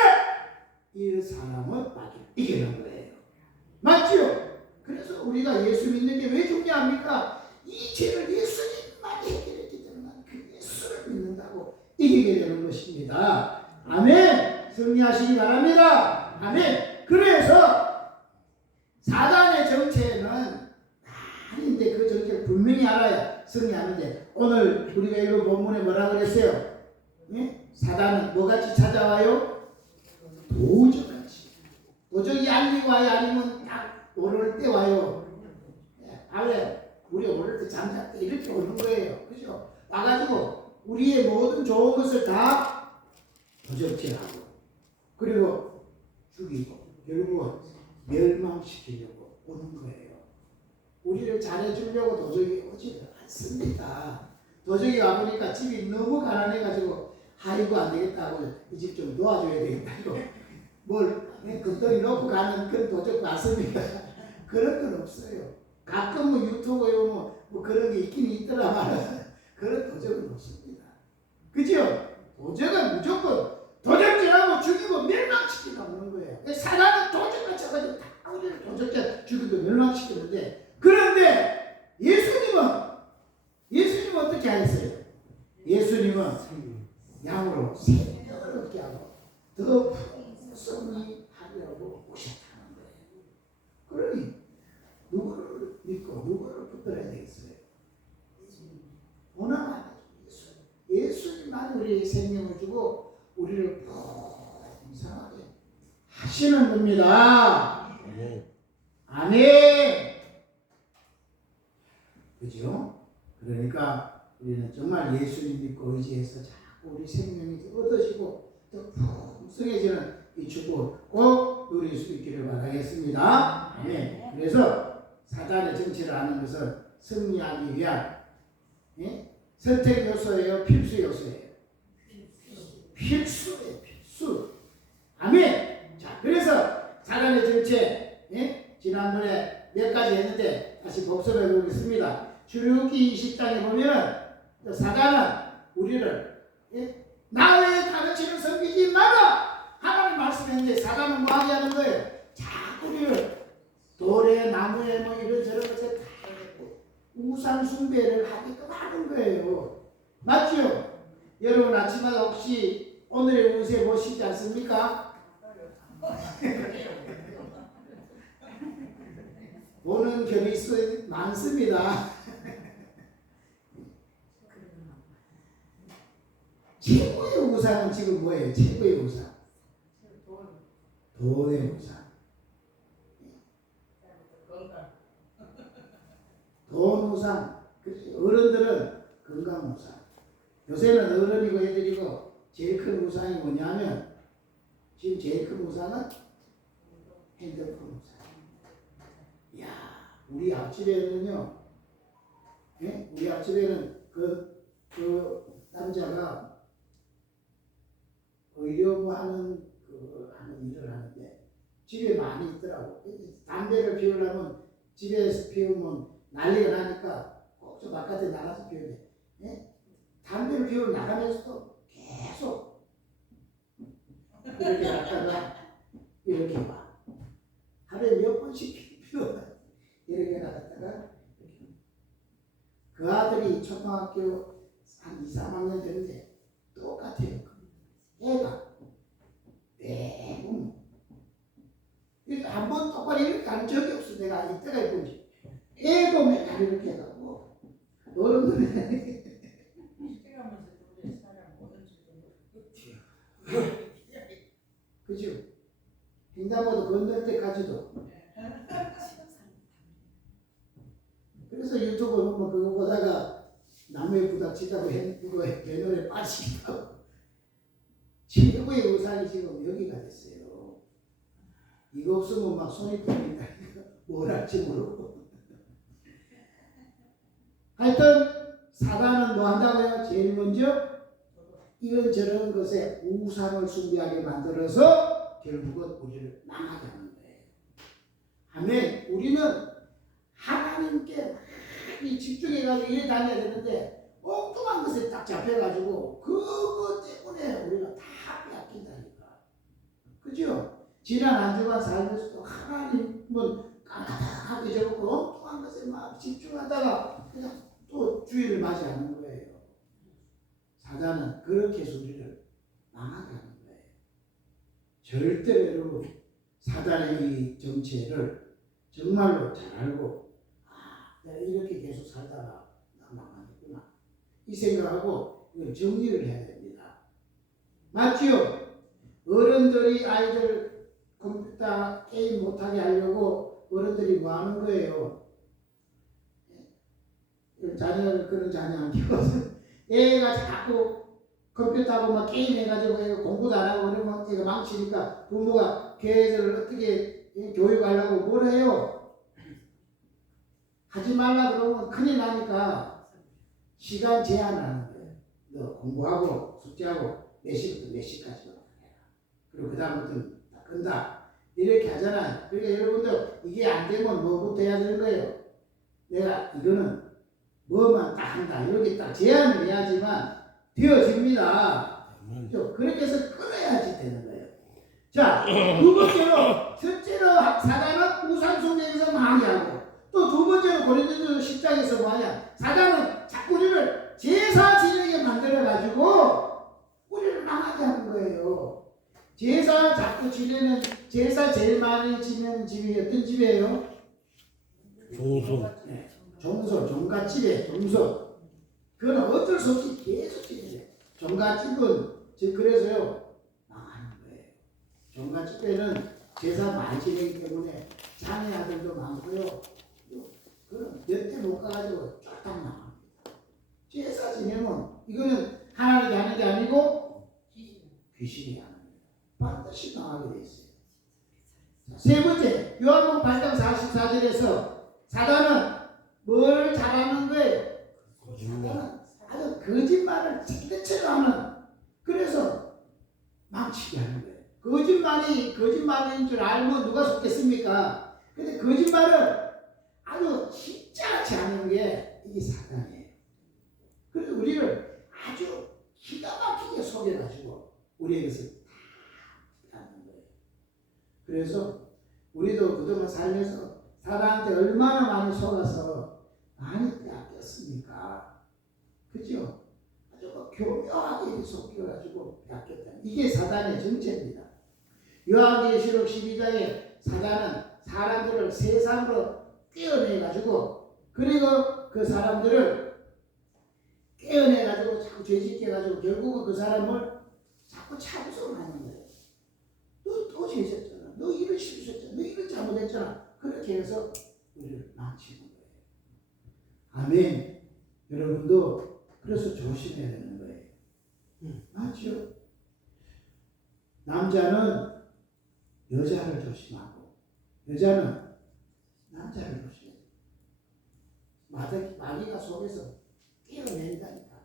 이 사람은 마귀를 이기는 거예요. 맞죠? 그래서 우리가 예수 믿는 게 왜 중요합니까? 이 죄를 예수님만이 해결했기 때문에 그 예수를 믿는다고 이기게 되는 것입니다. 아멘. 승리하시기 바랍니다. 아멘. 그래서 사단의 정체는 아닌데 그 정체를 분명히 알아야 승리하는데, 오늘 우리가 읽은 본문에 뭐라 그랬어요? 예? 사단은 뭐같이 찾아와요? 도적같이. 도적이 알리고 와요? 아니면 딱 오를 때 와요? 예, 알아요. 우리 오를 때 잠잘 때 이렇게 오는 거예요. 그죠? 와가지고 우리의 모든 좋은 것을 다 도적질하고, 그리고 죽이고, 결국은 멸망시키려고 오는 거예요. 우리를 잘해주려고 도적이 오지 않습니다. 도적이 와보니까 집이 너무 가난해가지고 아이고 안 되겠다고 이 집 좀 도와줘야 되겠다고 뭘 금덩이 놓고 가는 그런 도적 맞습니까? 그런 건 없어요. 가끔 뭐 유튜브에 보면 뭐 그런 게 있긴 있더라만 그런 도적은 없습니다. 그죠? 도적은 무조건 도적질하고 죽이고 멸망시키고 오는 거예요. 사단은 도적을 쳐가지고 다 우리를 도적질 죽이고 멸망시키는데, 그런데 예수님은 어떻게 하셨어요? 그러니 누구를 믿고 누구를 붙들어야 되겠어요? 원하면 예수님만 우리에게 생명을 주고 우리를 풍성하게 하시는 겁니다. 아멘. 아멘. 그죠? 그러니까 우리는 정말 예수님 믿고 의지해서 자꾸 우리 생명이 얻어지고 또 풍성해지는 이 축복 꼭 누릴 수 있기를 바라겠습니다. 아멘. 그래서 사단의 정치를 아는 것은 승리하기 위한 선택 요소예요, 필수 요소예요. 필수예요, 필수. 아멘. 자, 그래서 사단의 정체 지난번에 몇 가지 했는데 다시 복습해 보겠습니다. 출애굽기 20장에 보면 사단은 우리를 나 외에 다른 신을 섬기지 마라 하나님 말씀했는데 사단은 뭐 하게 하는 거예요? 자꾸 우리를 돌에 나무에 뭐 이런저런 것에 다 우상 숭배를 하게끔 하는 거예요. 맞죠? 여러분 아침마다 혹시 오늘의 운세 보시지 않습니까? 보는 경이 많습니다. 최고의 우상은 지금 뭐예요? 최고의 우상. 돈의 우상. 돈 우상. 어른들은 건강 우상. 요새는 어른이고 애들이고 제일 큰 우상이 뭐냐면 지금 제일 큰 우상은 핸드폰 우상. 이야, 우리 앞집에는요, 우리 앞집에는 그 남자가 의료무 하는 일을 하는데 집에 많이 있더라고. 담배를 피우려면 집에서 피우면 난리가 나니까 꼭 저 바깥에 나가서 피워야 돼. 담배를 피우러 나가면서도 계속 이렇게 갔다가 이렇게 와. 하루에 몇 번씩 피워. 이렇게 나갔다가 그 아들이 초등학교 한 2, 3학년 되는데 똑같아요. 애가 매번 한번 똑바로 이렇게 한 적이 없어. 내가 이때가 있던지 애도 맨날 이렇게 해가고 어른들은 그죠? 횡단보도 건널 때까지도. 그래서 유튜브 보면 그거 보다가 나무에 부닥치다고 그거 배널에 빠지기도 최고의 우상이 지금 여기가 됐어요. 이거 없으면 막 손이 떨린다. 뭘 할지 모르고. 하여튼 사단은 뭐 한다고요? 제일 먼저 이런저런 것에 우상을 숭배하게 만들어서 결국은 우리를 망하게 하는 거예요. 아멘. 우리는 하나님께 많이 집중해가지고 일에 다녀야 되는데 엉뚱한 것에 딱 잡혀가지고 그것 때문에 우리가 다 빼앗긴다니까. 그죠? 지난 한 주간 살면서도 하나님은 까마득하게 적었고 엉뚱한 것에 막 집중하다가 그냥 또 주의를 맞이하는 거예요. 사단은 그렇게 해서 우리를 망하게 하는 거예요. 절대로 여러분 사단의 이 정체를 정말로 잘 알고 내가 이렇게 계속 살다가 나 망하겠구나 이 생각하고 이걸 정리를 해야 됩니다. 맞지요? 어른들이 아이들 컴퓨터 게임 못하게 하려고 어른들이 뭐 하는 거예요? 자녀를 그런 자녀 안 키워서 애가 자꾸 컴퓨터하고 막 게임 해가지고 애가 공부도 안 하고 그러면 애가 망치니까 부모가 걔를 어떻게 교육하려고 뭘 해요? 하지 말라 그러면 큰일 나니까 시간 제한을 하는 거예요. 너 공부하고 숙제하고 몇 시부터 몇 시까지만 해라. 그리고 그 다음부터는 다 끈다. 이렇게 하잖아요. 그러니까 여러분들 이게 안 되면 뭐부터 해야 되는 거예요? 내가 이거는 뭐만 딱 한다. 이렇게 딱 제한을 해야지만 되어집니다. 그렇게 해서 끊어야지 되는 거예요. 자, 두 번째로, 첫째로 사단은 우상숭배에서 많이 하고, 또 두 번째로 고린도전서 10장에서 뭐하냐? 사단은 자꾸 우리를 제사 지내게 만들어가지고 우리를 망하게 하는 거예요. 제사 자꾸 지내는 제사 제사가 제일 많이 지는 집이 어떤 집이에요? 종소. 종소, 종갓집이에요. 종소. 그건 어쩔 수 없이 계속 지내요. 종갓집은 즉 그래서요 망하는 거예요. 종갓집에는 제사 많이 지내기 때문에 자녀 아들도 많고요. 그럼 몇 대 못 가가지고 쫄딱 나갑니다. 제사 지내면 이거는 하나님이 하는 게 아니고 귀신이 하는 거예요. 반드시 망하게 돼 있어요. 세 번째, 요한복음 8장 44절에서 사단은 뭘 잘하는 거예요? 사단은 아주 거짓말을 장대처럼 하는, 그래서 망치게 하는 거예요. 거짓말이 거짓말인 줄 알면 누가 속겠습니까? 근데 거짓말을 아주 진짜같이 하는 게 이게 사단이에요. 그래서 우리를 아주 기가 막히게 속여가지고 우리의 것을 다 하는 거예요. 그래서 우리도 그동안 살면서 사람한테 얼마나 많이 속아서 많이 빼앗겼습니까? 그죠? 아주 교묘하게 속여가지고 빼앗겼다. 이게 사단의 정체입니다. 요한계시록 12장에 사단은 사람들을 세상으로 떼어내가지고, 그리고 그 사람들을 깨어내가지고 자꾸 죄짓게 해가지고 결국은 그 사람을 자꾸 참소하는 거예요. 너 또 죄졌잖아. 너 이런 실수했잖아. 너 이런 잘못했잖아. 그렇게 해서 우리를 망치는 거예요. 아멘. 여러분도 그래서 조심해야 되는 거예요. 맞죠? 남자는 여자를 조심하고 여자는 남자를 조심해야 돼요. 마귀가 속에서 깨어낸다니까.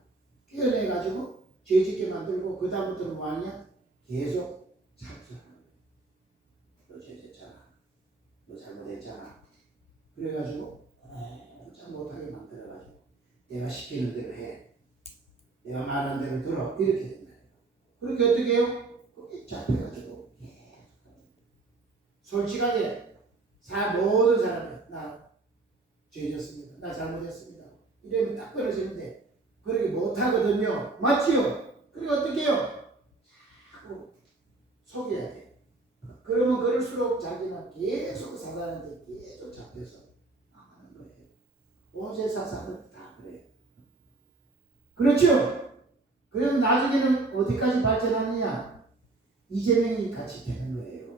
깨어내가지고 죄짓게 만들고 그 다음부터는 뭐 하냐? 계속 참소하는 거예요. 너 죄졌잖아. 너 잘못했잖아. 그래가지고 꼼짝 못하게 만들어가지고 내가 시키는 대로 해. 내가 말하는 대로 들어. 이렇게 된다. 그렇게 어떻게 해요? 거기 잡혀가지고 솔직하게 모든 사람이 나 죄졌습니다. 나 잘못했습니다. 이러면 딱 떨어지는데 그렇게 못하거든요. 맞지요? 그리고 어떻게 해요? 자꾸 속여야 돼. 그러면 그럴수록 자기는 계속 사단한테 계속 잡혀서 나가는 거예요. 온 세상 사람들 다 그래요. 그렇죠? 그럼 나중에는 어디까지 발전하느냐? 이재명이 같이 되는 거예요.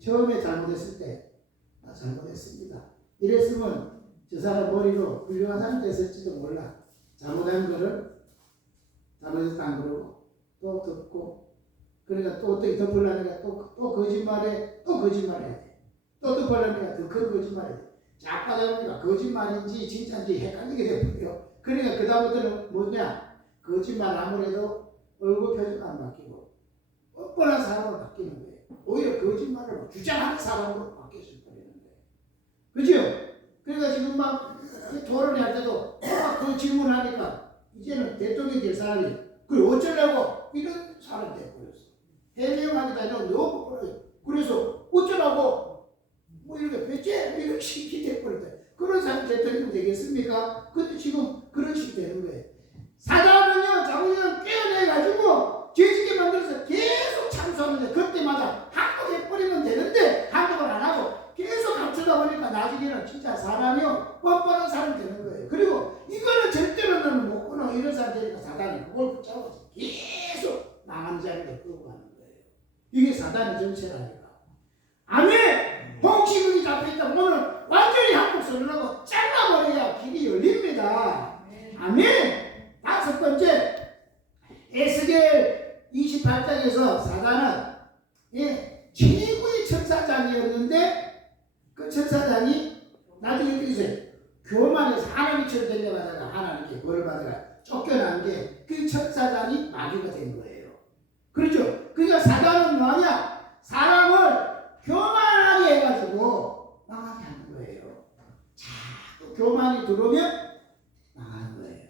처음에 잘못했을 때 나 잘못했습니다. 이랬으면 저 사람 머리로 훌륭한 사람 됐을지도 몰라. 잘못한 거를 잘못했다 그러고 또 듣고, 그러니까 또 어떻게 덮으려니까 또 거짓말해. 또 거짓말해야 돼. 또 덮으려니까 더 큰 거짓말해야 돼. 자꾸 하다 보니까 거짓말인지 진짜인지 헷갈리게 돼버려. 그러니까 그 다음부터는 뭐냐? 거짓말 아무래도 얼굴 표정 안 바뀌고 뻔뻔한 사람으로 바뀌는 거예요. 오히려 거짓말을 주장하는 사람으로 바뀌어질 거라는 거예요. 그죠? 그러니까 지금 막 토론회 할 때도 그 질문하니까 이제는 대통령이 될 사람이 그걸 어쩌려고 이런 사람이 돼버렸어. 해명하기도 아니고 너무 뻔해요. 그래서 어쩌라고 뭐 이렇게 배째 이런 식이 돼버렸다. 그런 사람 대통령 되겠습니까? 근데 지금 그런 식이 되는 거예요. 사단은요, 자기는 깨어내가지고 죄짓게 만들어서 계속 참소하는데 그때마다 항복해버리면 되는데 항복을 안 하고 계속 감추다 보니까 나중에는 진짜 사람이요 뻔뻔한 사람이 되는 거예요. 그리고 이거는 절대로 너는 못 끊어 이런 사람 되니까 사단이 그걸 붙잡아서 계속 망한 자리로 끌고 가는 거예요. 이게 사단의 정체라니까. 아멘. 홍시국이 잡혀있다 오늘 완전히 항복선언하고 잘라버려야 길이 열립니다. 아멘. 다섯 번째, 에스겔 28장에서 사단은 최고의 천사장이었는데 그 천사장이 나중에 어떻게 교만해서 하나님처럼 되려고 하다가 하나님께 벌을 받아가 쫓겨난 게 그 천사장이 마귀가 된 거예요. 그렇죠? 그러니까 사단은 뭐냐? 사람을 교만하게 해가지고 망하게 하는 거예요. 자꾸 교만이 들어오면 망하는 거예요.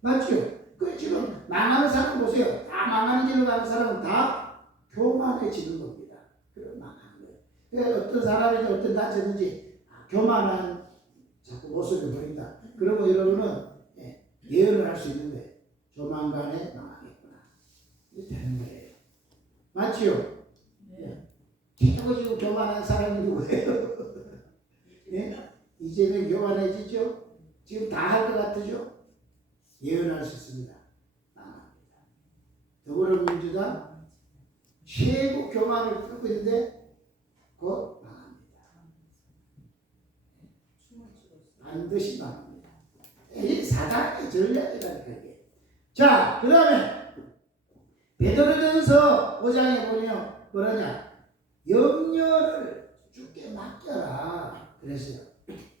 맞죠? 그 지금 망하는 사람 보세요. 다 망하는 길로 가는 사람은 다 교만해지는 겁니다. 그럼 망하는 거예요. 그러니까 어떤 사람이든 어떤 단체든지 교만한 자꾸 모습을 보인다. 그러면 여러분은 예언을 할 수 있는 거예요. 조만간에 망하겠구나. 이렇게 되는 거예요. 맞죠? 네. 최고 지금 교만한 사람이 누구예요? 예? 이제는 교만해지죠? 지금 다 할 것 같으죠? 예언할 수 있습니다. 망합니다. 더불어민주당 최고 교만을 뚫고 있는데 곧 망합니다. 반드시 망합니다. 이 사단의 전략이라니까 이게. 자, 그 다음에 베드로전서 5장에 보면 뭐라냐? 염려를 주께 맡겨라 그랬어요.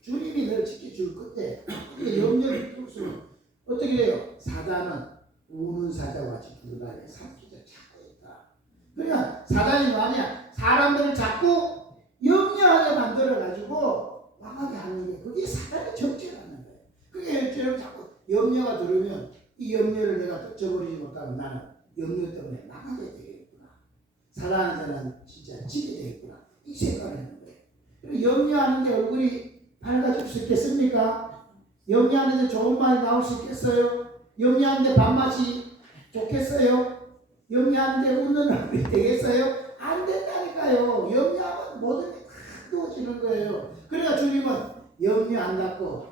주님이 널 지켜줄 건데 염려를 풀수록 어떻게 해요? 사단은 우는 사자와 같이 불가에 삼키자 찾고 있다. 그러니까 사단이 뭐하냐? 사람들을 자꾸 염려하게 만들어가지고 망하게 하는 게 그게 사단의 정체라는 거예요. 그게 자꾸 염려가 들으면 이 염려를 내가 떨쳐버리지 못하면 나는 염려 때문에 망하게 되겠구나. 사랑하는 자는 진짜 지게 되겠구나. 이 생각을 하는 거예요. 그리고 염려하는데 얼굴이 밝아질 수 있겠습니까? 염려하는데 좋은 말이 나올 수 있겠어요? 염려하는데 밥맛이 좋겠어요? 염려하는데 웃는 얼굴이 되겠어요? 안 된다니까요. 염려하면 모든 게 다 누워지는 거예요. 그러니까 주님은 염려 안 갖고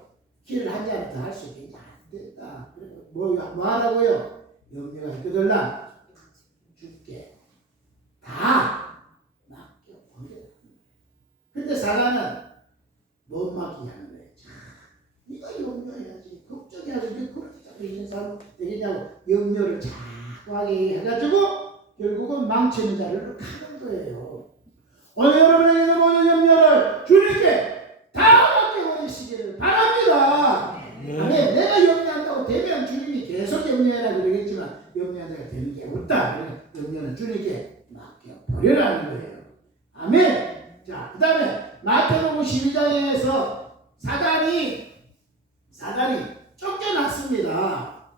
길을 한 잔 더 할 수 있겠냐? 안 된다. 뭐 하라고요? 염려가 있거들라 죽게 다 맡겨버려. 근데 사단은 못 맡기게 하는 거예요. 자, 네가 염려해야지, 걱정해야지, 왜 그렇게 자꾸 있는 사람 되겠냐고 염려를 자꾸 하게 해가지고 결국은 망치는 자리로 가는 거예요. 오늘 여러분에게 모든 염려를 주님께 다 맡겨버리시기를 바랍니다. 아멘. 내가 염려한다고 되면 주님이 계속 염려해라 그러겠지만 염려한 자가 되는 게 없다. 염려는 주님께 맡겨버려라는 거예요. 아멘. 자, 그 다음에 마태복음 12장에서 사단이 쫓겨났습니다.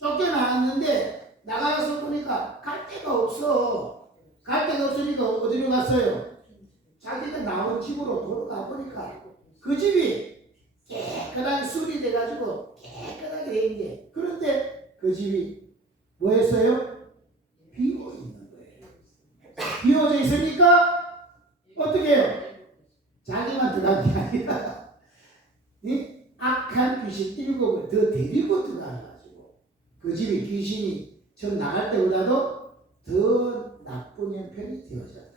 쫓겨났는데 나가서 보니까 갈 데가 없어. 갈 데가 없으니까 어디로 갔어요? 자기가 나온 집으로 돌아가 보니까 그 집이 깨끗하게 수리돼가지고 깨끗하게 돼 있는데 그런데 그 집이 뭐였어요? 비어 있는 거예요. 비어져 있으니까 어떻게 해요? 자기만 들어간 게 아니라 이 악한 귀신 7을 더 데리고 들어가가지고 그 집이 귀신이 처음 나갈 때보다도 더 나쁜 형편이 되어졌다.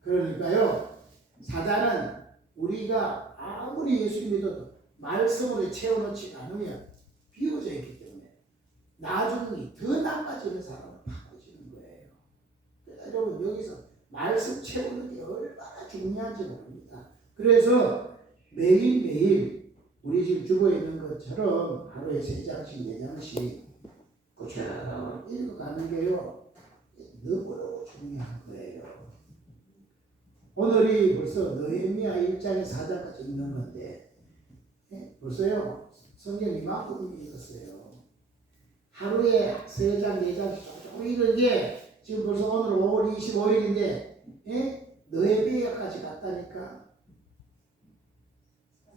그러니까요, 사단은 우리가 아무리 예수 믿어도 말씀으로 채워놓지 않으면 비워져 있기 때문에 나중에 더 나빠지는 사람을 바꿔주는 거예요. 그러니까 여러분 여기서 말씀 채우는 게 얼마나 중요한지 모릅니다. 그래서 매일매일 우리 지금 주보에 있는 것처럼 하루에 3장씩 4장씩 꾸준히 읽어가는 게요 너무너무 중요한 거예요. 오늘이 벌써 느헤미야 1장에 4장까지 읽는 건데 벌써요 성경 이만큼 읽었어요. 하루에 3장 4장씩 조금 읽은 게 지금 벌써 오늘 5월 25일인데 느헤미야까지 갔다니까.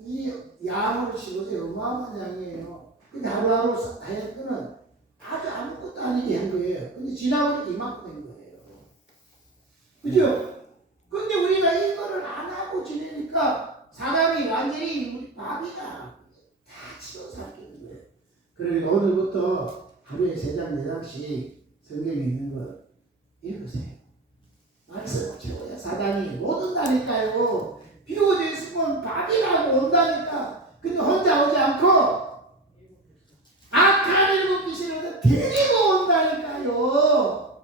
이 양으로 치고서 어마어마한 양이에요. 근데 하루하루 하얀 끈은 아주 아무것도 아니게 한 거예요. 근데 지나보니까 이만큼 된 거예요. 그죠? 근데 우리가 이거를 안 하고 지내니까 사람이 완전히 우리 밥이다. 다 치워 살게 거예요. 그러니까 오늘부터 하루에 3장 4장씩 성경에 있는 거 읽으세요. 말씀 채워야 사단이 못 온다니까요. 비워져 있으면 밥이라고 온다니까. 근데 혼자 오지 않고 악한 7 귀신을 데리고 온다니까요.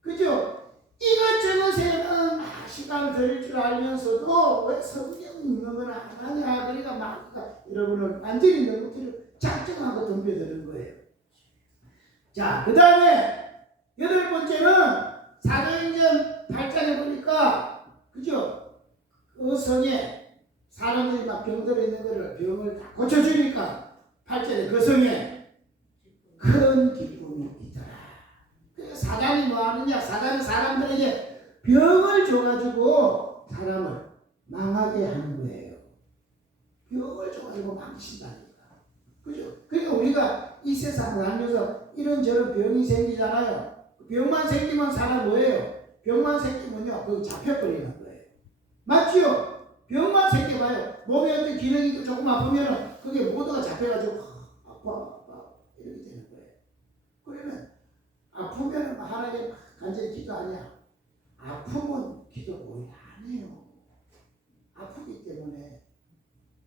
그죠? 이것저것에는 시간을 들일 줄 알면서도 왜 성경 읽는 건 안 하냐. 그러니까 막 여러분을 완전히 너무 작정하고 덤벼드는 거예요. 자, 그 다음에 8번째는 사도행전 8장에 보니까 그죠? 그 성에 사람들이 막 병들어 있는 거를 병을 다 고쳐주니까 8절에 그 성에 큰 기쁨이 있더라. 그러니까 사단이 뭐 하느냐? 사단이 사람들에게 병을 줘가지고 사람을 망하게 하는 거예요. 병을 줘가지고 망친다니까. 그죠? 그러니까 우리가 이 세상을 살면서 이런저런 병이 생기잖아요. 병만 생기면 사람 뭐예요? 병만 생기면 되면요, 그 잡혀버리는 거예요. 맞지요? 병만 생겨봐요. 몸에 어떤 기능이 조금 아프면은 그게 모두가 잡혀가지고 아파 이렇게 되는 거예요. 그러면 아프면은 하나님 간절히 기도 아니야. 아프면 기도 오히려 안 해요. 아프기 때문에.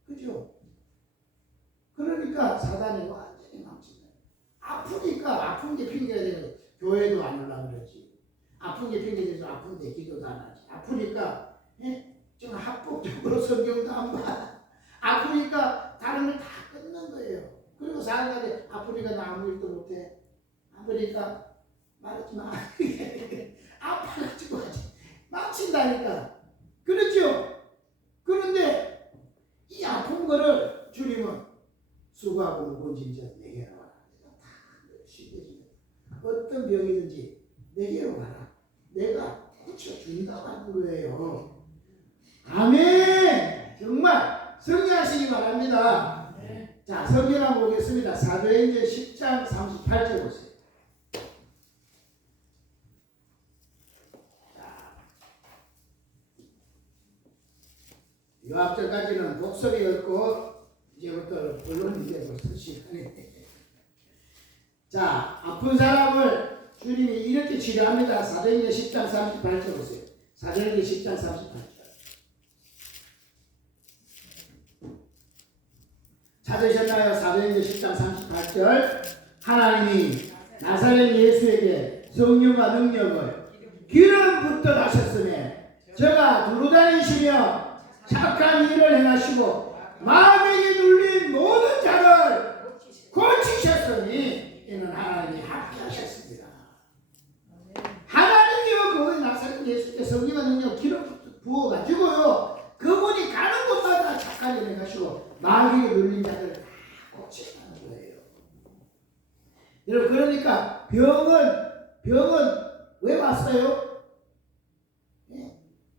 그죠? 그러니까 사단이 완전히 망친다. 아프니까 아픈 게 핑계가 되는 교회도 안 올라 그러지. 아픈 게 핑계 돼서 아픈데 기도도 안 하지. 아프니까 좀 합법적으로 성경도 안 봐. 아프니까 다른 걸 다 끊는 거예요. 그리고 사람들이 아프니까 나 아무 일도 못해. 아프니까 말하지 마. 아파가지고 하지. 망친다니까. 그렇죠? 그런데 이 아픈 거를 주님은 수고하고 무거운 짐 내게 와라. 다 쉽게 주면 어떤 병이든지 내게로 와라. 내가 고쳐준다고 하는 거예요. 아멘. 정말 승리하시기 바랍니다. 자, 성경 한번 보겠습니다. 사도행전 10장 38절 보세요. 요 앞절까지는 독설이었고 이제부터 본론이 이제 벌써 시간이. 자, 아픈 사람을 주님이 이렇게 치료합니다. 사도행전 10장 38절 보세요. 사도행전 10장 38절. 찾으셨나요? 사도행전 10장 38절. 하나님이 나사렛 예수에게 성령과 능력을 기름부터 하셨으며 저가 두루다니시며 착한 일을 행하시고 마귀에게 눌린 모든 자를 고치셨으니 이는 하나님이 함께하셨습니다. 하나님이요 그 나사렛 예수께 성령과 능력 기름 부어가지고요 그분이 가는 곳마다 착한 일을 행하시고 마귀에게 눌린 자들을 다 고치시는 거예요. 여러분 그러니까 병은 왜 왔어요?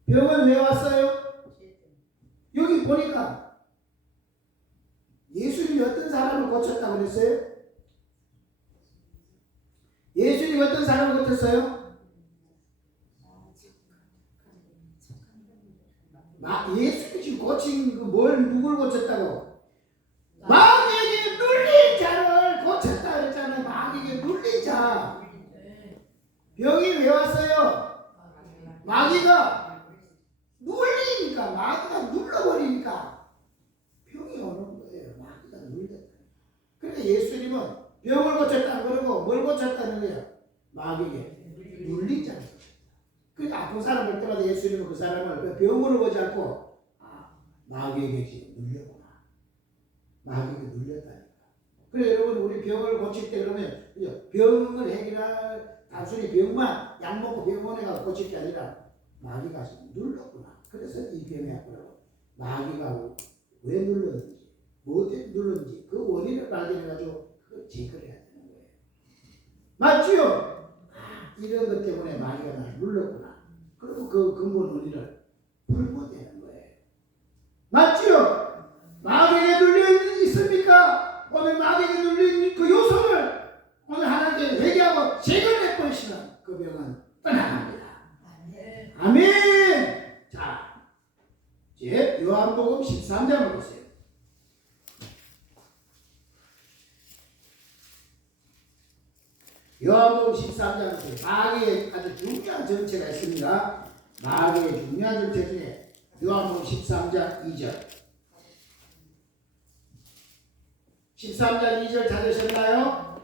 병은 왜 왔어요? 여기 보니까 예수님이 어떤 사람을 고쳤다고 그랬어요? 예수님이 어떤 사람을 고쳤어요? 예수님이 지금 고친 누굴 고쳤다고? 마귀에게 눌린 자를 고쳤다 그랬잖아요. 마귀에게 눌린 자. 병이 왜 왔어요? 마귀가 눌리니까, 마귀가 눌러버리니까 병이 오는 거예요. 마귀가 눌렸다. 그러니까 예수님은 병을 고쳤다는 그러고 뭘 고쳤다는 거예요? 마귀에게 눌린 자를 고쳤다. 그러니까 아픈 사람 볼 때마다 예수님은 그 사람을 그 병으로 보지 않고 마귀에게 지금 눌렸구나. 마귀에게 눌렸다니까. 그래 여러분 우리 병을 고칠 때 그러면 병을 해결할 단순히 병만 약 먹고 병원에 가서 고칠 게 아니라 마귀가 눌렀구나. 그래서 이 병이 왔더라고. 마귀가 왜 눌렀는지, 뭐 때문에 눌렀는지 그 원인을 발견해가지고 그걸 제거를 해야 되는 거예요. 맞지요? 이런 것 때문에 마귀가 나를 눌렀구나. 그리고 그 근본 원인을 풀면 되는 거예요. 맞지요? 마귀에게 눌려 있습니까? 오늘 마귀에게 눌린 그 요소를 오늘 하나님께 회개하고 제거를 해버리시면 그 병은 떠나갑니다. 아멘. 자, 이제 요한복음 13장을 보세요. 요한복음 13장에 마귀의 아주 중요한 정체가 있습니다. 마귀의 중요한 정체 중에 요한복음 13장 2절. 13장 2절 찾으셨나요?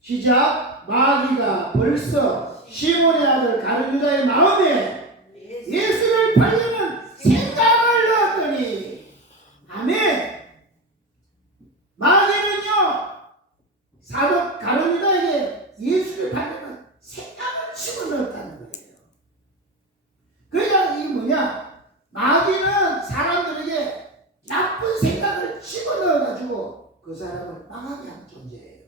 시작. 마귀가 벌써 시몬의 아들 가룟 유다의 마음에 예수를 팔려는 생각을 넣었더니 아멘. 마귀는요 사도 가룟 유다에게 예수를 팔려는 생각을 집어넣었다는 거예요. 그러니까 이게 뭐냐, 마귀는 사람들에게 나쁜 생각을 집어넣어가지고 그 사람을 망하게 하는 존재예요.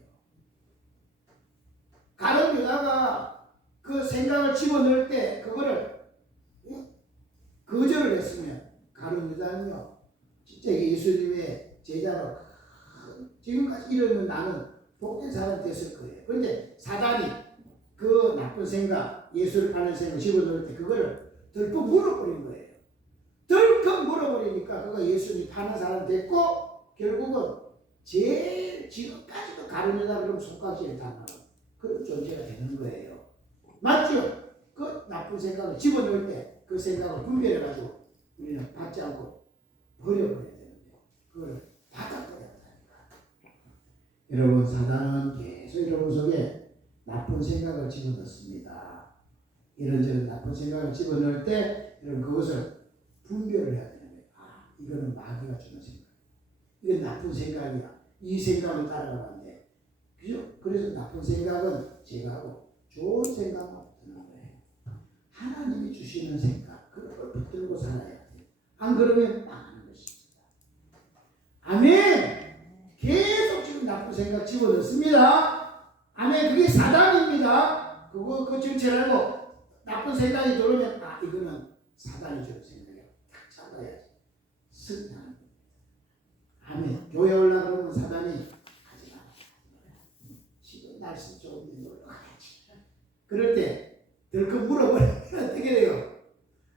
가룟 유다가 그 생각을 집어넣을 때 그거를 거절을 했으면 가룟 유다는요 진짜 예수님의 제자로 지금까지 이러면 나는 복된 사람이 됐을 거예요. 그런데 사단이 그 나쁜 생각, 예수를 파는 셈을 집어넣을 때 그거를 덜컥 물어버린 거예요. 덜컥 물어버리니까 그가 예수님 파는 사람 됐고 결국은 제일 지금까지도 가룟 유다 그럼 손가락질을 당하는 그런 존재가 되는 거예요. 맞죠? 그 나쁜 생각을 집어넣을 때 그 생각을 분별해가지고 우리는 받지 않고 버려버려야 되는데 그걸 바꿔버려야 한다니까. 여러분 사단은 계속 여러분 속에 나쁜 생각을 집어넣습니다. 이런저런 나쁜 생각을 집어넣을 때 여러분 그것을 분별을 해야 되는 거예요. 아 이거는 마귀가 주는 생각. 이건 나쁜 생각이야. 이 생각을 따라가면 안 돼. 그죠? 그래서 나쁜 생각은 제가 하고 좋은 생각만 드는 거예요. 하나님이 주시는 생각, 그걸 붙들고 살아야 돼요. 안 그러면 망하는 것입니다. 아멘! 계속 지금 나쁜 생각 집어넣습니다. 아멘! 그게 사단입니다. 그거 정체를 알고 나쁜 생각이 들어오면 아, 이거는 사단이 주는 생각이야. 딱 잡아야지. 승리하는 겁니다. 아멘! 교회 올라 그러면 사단이 하지 마라. 지금 날씨 좋은데 놀러 가야지. 그럴 때 덜컥 물어버리면 어떻게 돼요?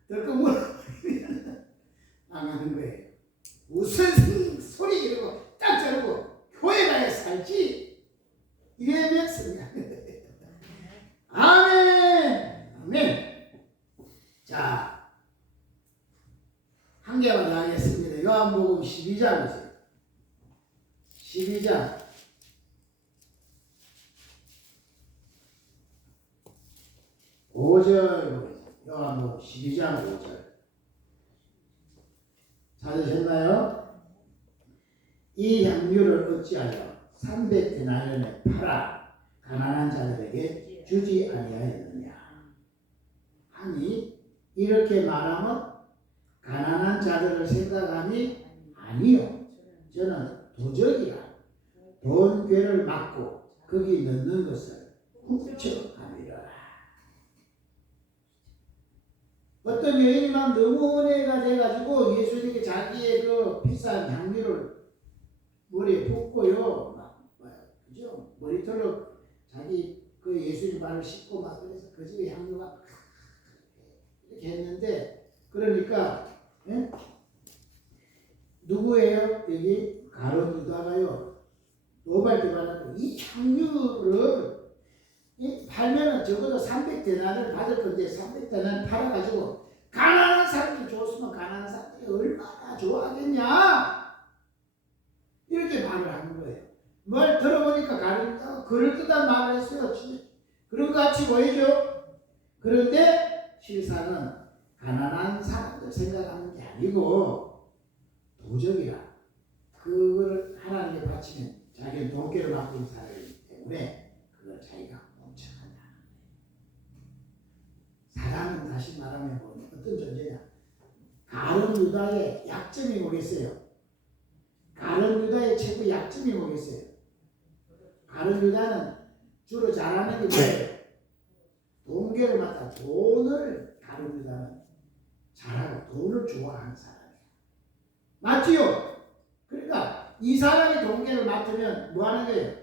덜컥 물어버리면 망하는 거예요. 무슨 소리 이러고 딱 자르고 교회 가야 살지 이러면 승리하는 거예요. 아멘. 아멘. 자, 한 개만 더 하겠습니다. 요한복음 12장 보세요. 12장 5절 요한복음 12장 5절 찾으셨나요? 이 향유를 어찌하여 300데나리온에 팔아 가난한 자들에게 주지 아니하였느냐. 아니 이렇게 말하면 가난한 자들을 생각함이 아니요 저는 도적이라 돈 괴를 막고 거기 넣는 것을 훔쳐가리라. 어떤 여인이 막 너무 은혜가 돼가지고 예수님께 자기의 그 비싼 향기를 머리에 붓고요, 그죠? 머리털로 자기 그 예수님 발을 씻고 막 그래서 그 집에 향유가 이렇게 했는데, 그러니까 예? 누구예요? 여기 가룟 유다가요 노발대 받았고 이 향유를 팔면은 적어도 300데나리온을 받을 건데 300데나리온을 팔아가지고 가난한 사람들이 줬으면 가난한 사람들이 얼마나 좋아하겠냐 이렇게 말을 하는 거예요. 뭘 들어보니까 가룟유다가 그럴듯한 말을 했어요. 그런 것 같이 보이죠? 그런데 실상은 가난한 사람들 생각하는 게 아니고 도적이라 그걸 하나님께 바치면 자기는 돈깨를 맡긴 사람이기 때문에 그걸 자기가 멈춰간다. 사람은 다시 말하면 어떤 존재냐? 가룟 유다의 약점이 뭐겠어요? 가룟 유다의 최고 약점이 뭐겠어요? 가룟 유다는 주로 잘하는 게 뭐예요? 돈깨를 맡아 돈을 가룟 유다는 잘하고 돈을 좋아하는 사람이야. 맞지요? 그러니까 이 사람이 돈깨를 맡으면 뭐 하는 거예요?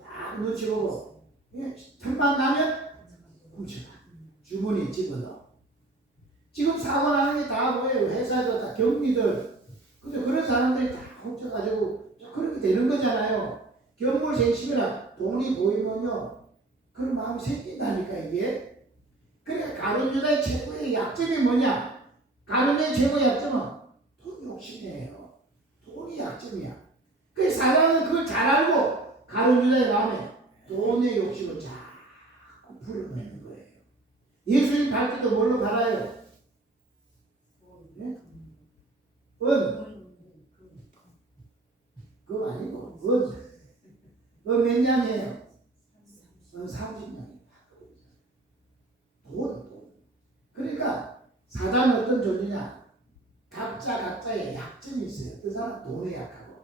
딱 눈치 보고 틈만 나면 훔쳐가. 주문이 집어넣어. 지금 사고 나는 게 다 뭐예요? 회사도 다 경리들. 근데 그런 사람들이 다 훔쳐가지고 그렇게 되는 거잖아요. 경물생심이라 돈이 보이면요. 그런 마음이 생긴다니까 이게. 그러니까 가룟 유다의 최고의 약점이 뭐냐? 가룟의 최고의 약점은 돈 욕심이에요. 돈이 약점이야. 그 사람은 그걸 잘 알고 가룟 유다의 마음에 돈의 욕심을 자꾸 불어내는 거예요. 예수님 갈 때도 뭘로 갈아요? 네? 그거 아니고 몇 년이에요? 30년. 돈. 그러니까 사단은 어떤 존재냐? 각자의 약점이 있어요. 어떤 사람은 돈에 약하고,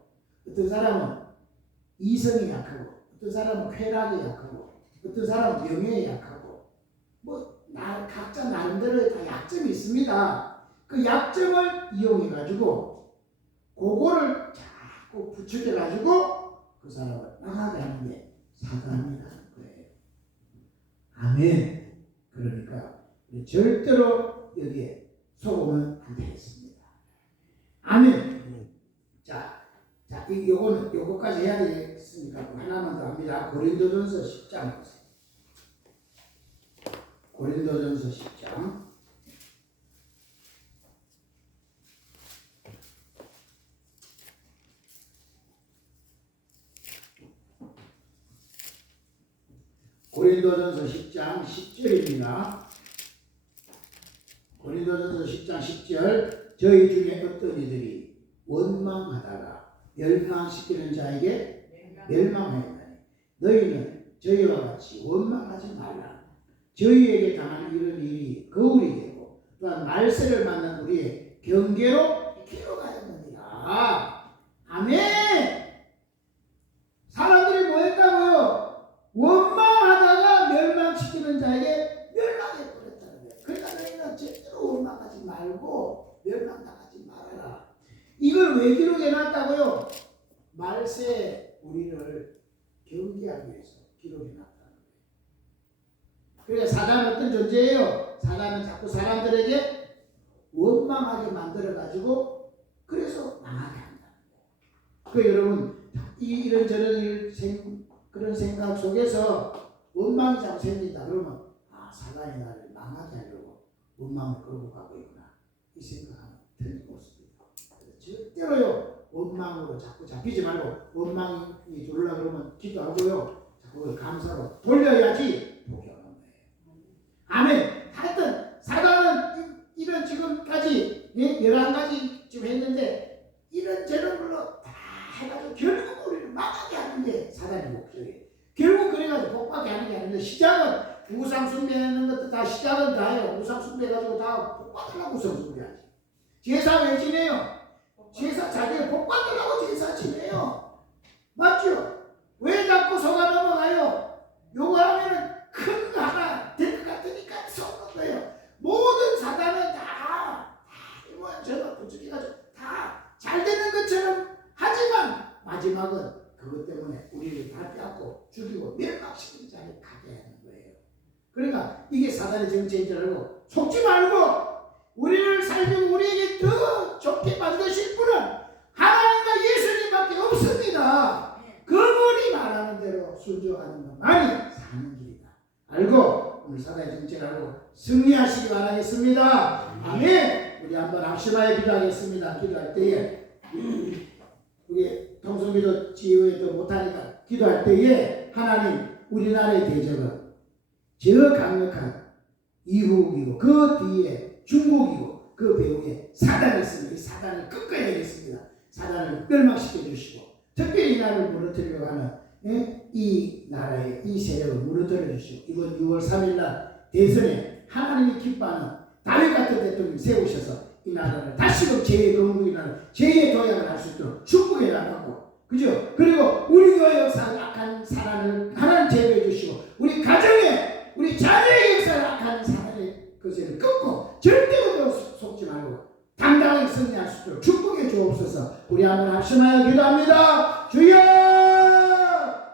어떤 사람은 이성에 약하고, 어떤 사람은 쾌락에 약하고, 어떤 사람은 명예에 약하고, 각자 나름대로 다 약점이 있습니다. 그 약점을 이용해가지고 그거를 자꾸 부추겨가지고 그 사람을 나가게 하는 게 사단이라는 거예요. 아멘. 그러니까 절대로 여기에 속으면 안 되겠습니다. 아멘. 자, 요거까지 해야 되겠으니까 하나만 더 합니다. 고린도전서 10장 보세요. 고린도전서 10장. 고린도전서 10장 10절입니다. 고린도전서 10장 10절 저희 중에 어떤 이들이 원망하다가 멸망시키는 자에게 멸망하였나니 너희는 저희와 같이 원망하지 말라. 저희에게 당한 이런 일이 거울이 되고 또한 말세를 만난 우리의 경계로 기록하였느니라. 아멘. 사람들이 뭐 했다고요? 원망하다가 멸망시키는 자에게 멸망해 버렸다는 거예요. 그러니까 너희는 절대로 원망하지 말고 멸망당하지 말아라. 이걸 왜 기록해 놨다고요? 말세 우리를 경계하기 위해서 기록해 놨다는 거예요. 그러니까 사단은 어떤 존재예요? 사단은 자꾸 사람들에게 원망하게 만들어 가지고 그래서 망하게 한다는 거예요. 그 여러분 이런저런 그런 생각 속에서 원망이 자꾸 생긴다 그러면 사단이 나를 망하게 하려고 원망을 끌고 가고 있구나 이 생각하면 틀림없습니다. 절대로요 원망으로 자꾸 잡히지 말고 원망이 들어오려고 그러면 기도하고요 자꾸 그걸 감사로 돌려야지 복이 오는 거예요. 아멘. 하여튼 사단은 이런 지금까지 11가지 좀 했는데 이런저런 걸로 다 해가지고 결국 우리를 망하게 하는 게 사단의 목적이에요. 결국 그래가지고 복받게 하는 게 아닌데 시작은 우상 숭배하는 것도 다 시작은 다예요. 우상 숭배해가지고 다 복받으려고 우상 숭배하지. 제사 왜 지내요? 제사 자기가 복받으려고 제사 지내요. 맞죠? 왜 자꾸 속아 넘어가요? 요거 하면은 큰 거 하나 될 것 같으니까 속는 거예요. 모든 사단은 다 저거 부추기가지고 다 잘 되는 것처럼 하지만 마지막은 그것 때문에 우리를 다 빼앗고 죽이고 멸망시키는 자리에 가게 하는 거예요. 그러니까 이게 사단의 정체인 줄 알고 속지 말고 우리를 살리고 우리에게 더 좋게 만드실 분은 하나님과 예수님밖에 없습니다. 그분이 말하는 대로 순종하는 것만이 사는 길이다. 알고 오늘 사단의 정체를 알고 승리하시기 바라겠습니다. 아멘. 우리 한번 합심하여 기도하겠습니다. 기도할 때에 우리 통성기도 지휘도 못하니까 기도할 때에 하나님 우리나라의 대적은 저 강력한 이국이고 그 뒤에 중국이고 그 배후에 사단이 있습니다. 이 사단을 끝까지 하겠습니다. 사단을 멸망시켜 주시고 특별히 이 나라를 무너뜨리려고 하는 이 나라의 이 세력을 무너뜨려 주시고 이번 6월 3일날 대선에 하나님이 기뻐하는 다윗 같은 대통령 세우셔서 이 나라를 다시금 제2건국이라는 제2의 도약을 할 수 있도록 축복해 나가고 그죠? 그리고 우리 교회 역사의 악한 사람을 하나님 제거해 주시고 우리 가정에 우리 자녀의 역사를 악한 사람의 것을 끊고 절대로 속지 말고 당당하게 승리할 수 있도록 축복해 주옵소서. 우리 한번 합심하여 기도합니다. 주여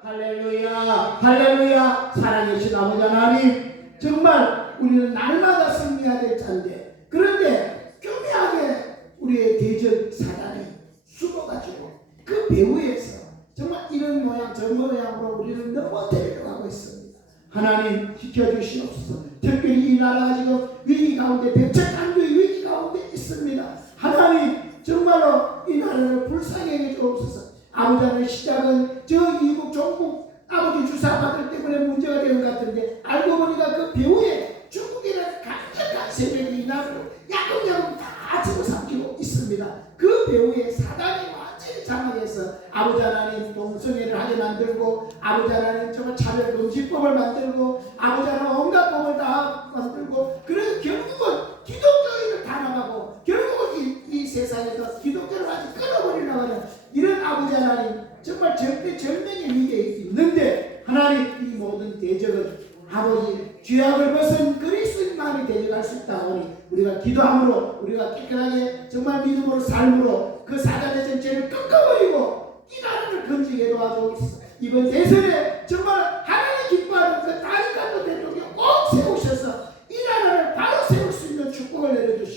할렐루야 할렐루야. 살아계신 아버지 하나님 정말 우리는 날마다 승리해야 될 자인데 그런데 교묘하게 우리의 대적 사단이 숨어가지고 그 배후에서 정말 이런 모양 저 모양으로 우리를 너무 데려가고 있습니다. 하나님 지켜주시옵소서. 특별히 이 나라가 지금 위기 가운데 백척간주의 위기 가운데 있습니다. 하나님 정말로 이 나라를 불쌍히 해주옵소서. 아버지 하나님 시작은 저 이국 종국 아버지 주사받을 때문에 문제가 된 것 같은데 알고 보니까 그 배후에 중국이라는 강력한 세력이 이 나라를 야금야금 다 집어삼키고 있습니다. 그 배후에 사단이 완전히 장악해서 아버지 하나님 동성애를 하게 만들고 아버지 하나님 정말 차별금지법을 만들고 아버지 하나님 온갖 법을 다 만들고 그래서 결국은 기독교인을 다 나가고 결국은 이 세상에서 기독교를 아주 끊어버리려고 하는 이런 아버지 하나님 정말 절대절명의 위기에 있는데 하나님 이 모든 대적은 아버지 죄악을 벗은 그리스도만이 대적할 수 있다 하니 우리가 기도함으로 우리가 깨끗하게 정말 믿음으로 삶으로 그 사단의 정체를 끊어버리고 이 나라를 건지게 도와주옵소서. 이번 대선에 정말 하나님 기뻐하는 그 다윗 같은 대통령 꼭 세우셔서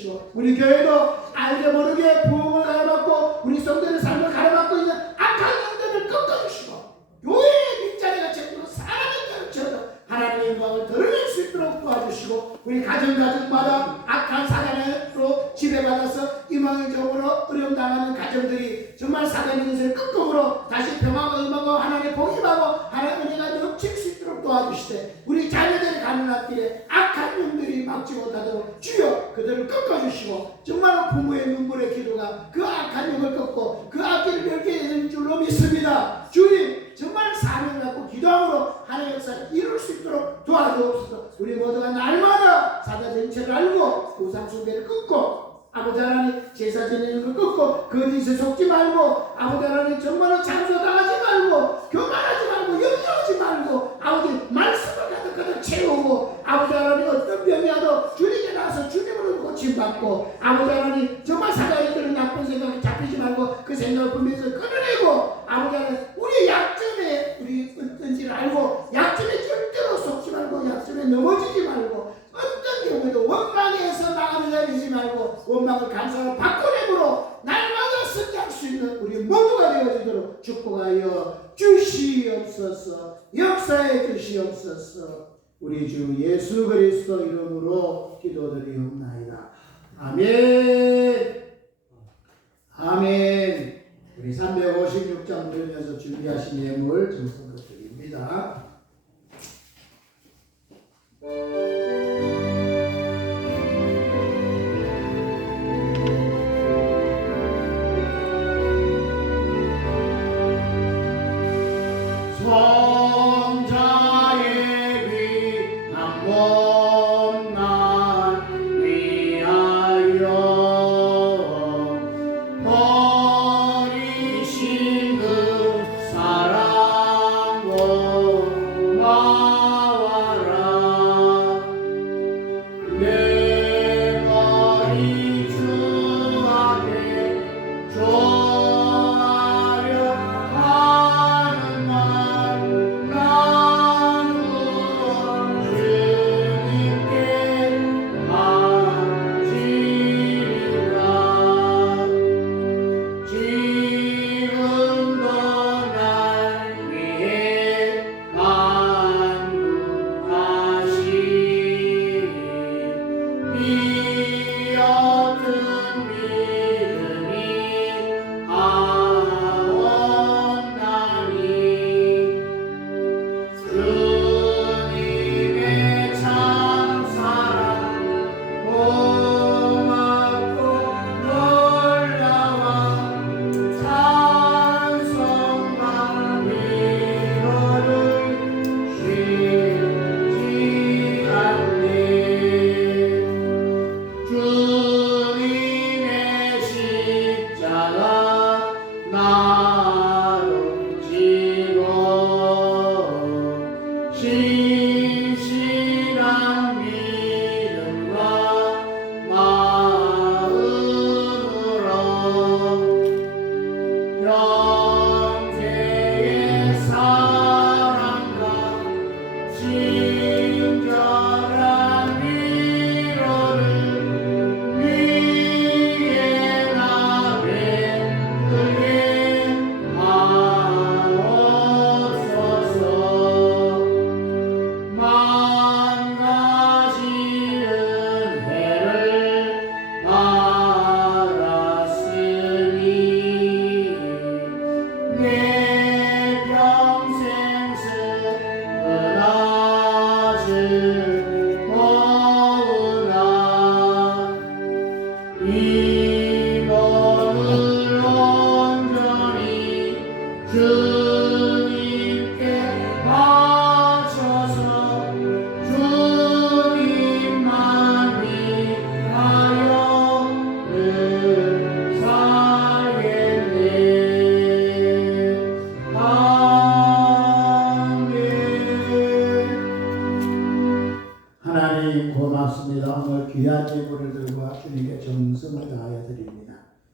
주시고 우리 교회도 알게 모르게 부흥을 가로막고 우리 성도의 삶을 가로막고 있는 악한 영들을 꺾어주시고 교회의 빗자리가 제대로 사랑의 자로 하나님의 영광을 드러낼 수 있도록 도와주시고 우리 가정마다 악한 사단으로 지배받아서 이망의적으로 어려움당하는 가정들이 정말 사단의 인생을 끄끄으로 다시 평화가 임하고 하나님의 복이 임하고 하나님의 은혜가 넘칠 수 있도록 도와주시되 우리 자녀들이 가는 앞길에 악한 영들이 막지 못하도록 주여 그들을 꺾어주시고 정말 부모의 눈물의 기도가 그 악한 영을 꺾고 그 앞길을 멸게 되는 줄로 믿습니다. 주님 정말 사명을 갖고 기도함으로 하나님의 역사를 이룰 수 있도록 도와주옵소서. 우리 모두가 날마다 사단 정체를 알고 우상 숭배를 끊고 아버지 하나님 제사 지내는 걸 끊고 거짓에 속지 말고 아버지 하나님 정말로 장소당하지 말고 교만하지 말고 염려하지 말고 아버지 말씀을 가득가득 채우고 아버지 하나님 어떤 병이라도 주님께 나서 주님으로 고침받고 아버지 하나님 정말 사단이 드는 나쁜 생각에 잡히지 말고 그 생각을 분명히 끊어내고 아버지 하나님 우리 약점에 우리 어떤지를 알고 약점에 절대로 속지 말고 약점에 넘어지지 말고 어떤 경우에도 원망에서 나가는 자리 되지 말고 원망을 감사로 바꿔내므로 날마다 승리할 수 있는 우리 모두가 되어지도록 축복하여 주시옵소서. 역사해 주시옵소서. 우리 주 예수 그리스도 이름으로 기도드리옵나이다. 아멘. 아멘. 우리 356장 들으면서 준비하신 예물 정성껏 드립니다. 귀한 예물을 들고 주님께 정성을 다하여 드립니다.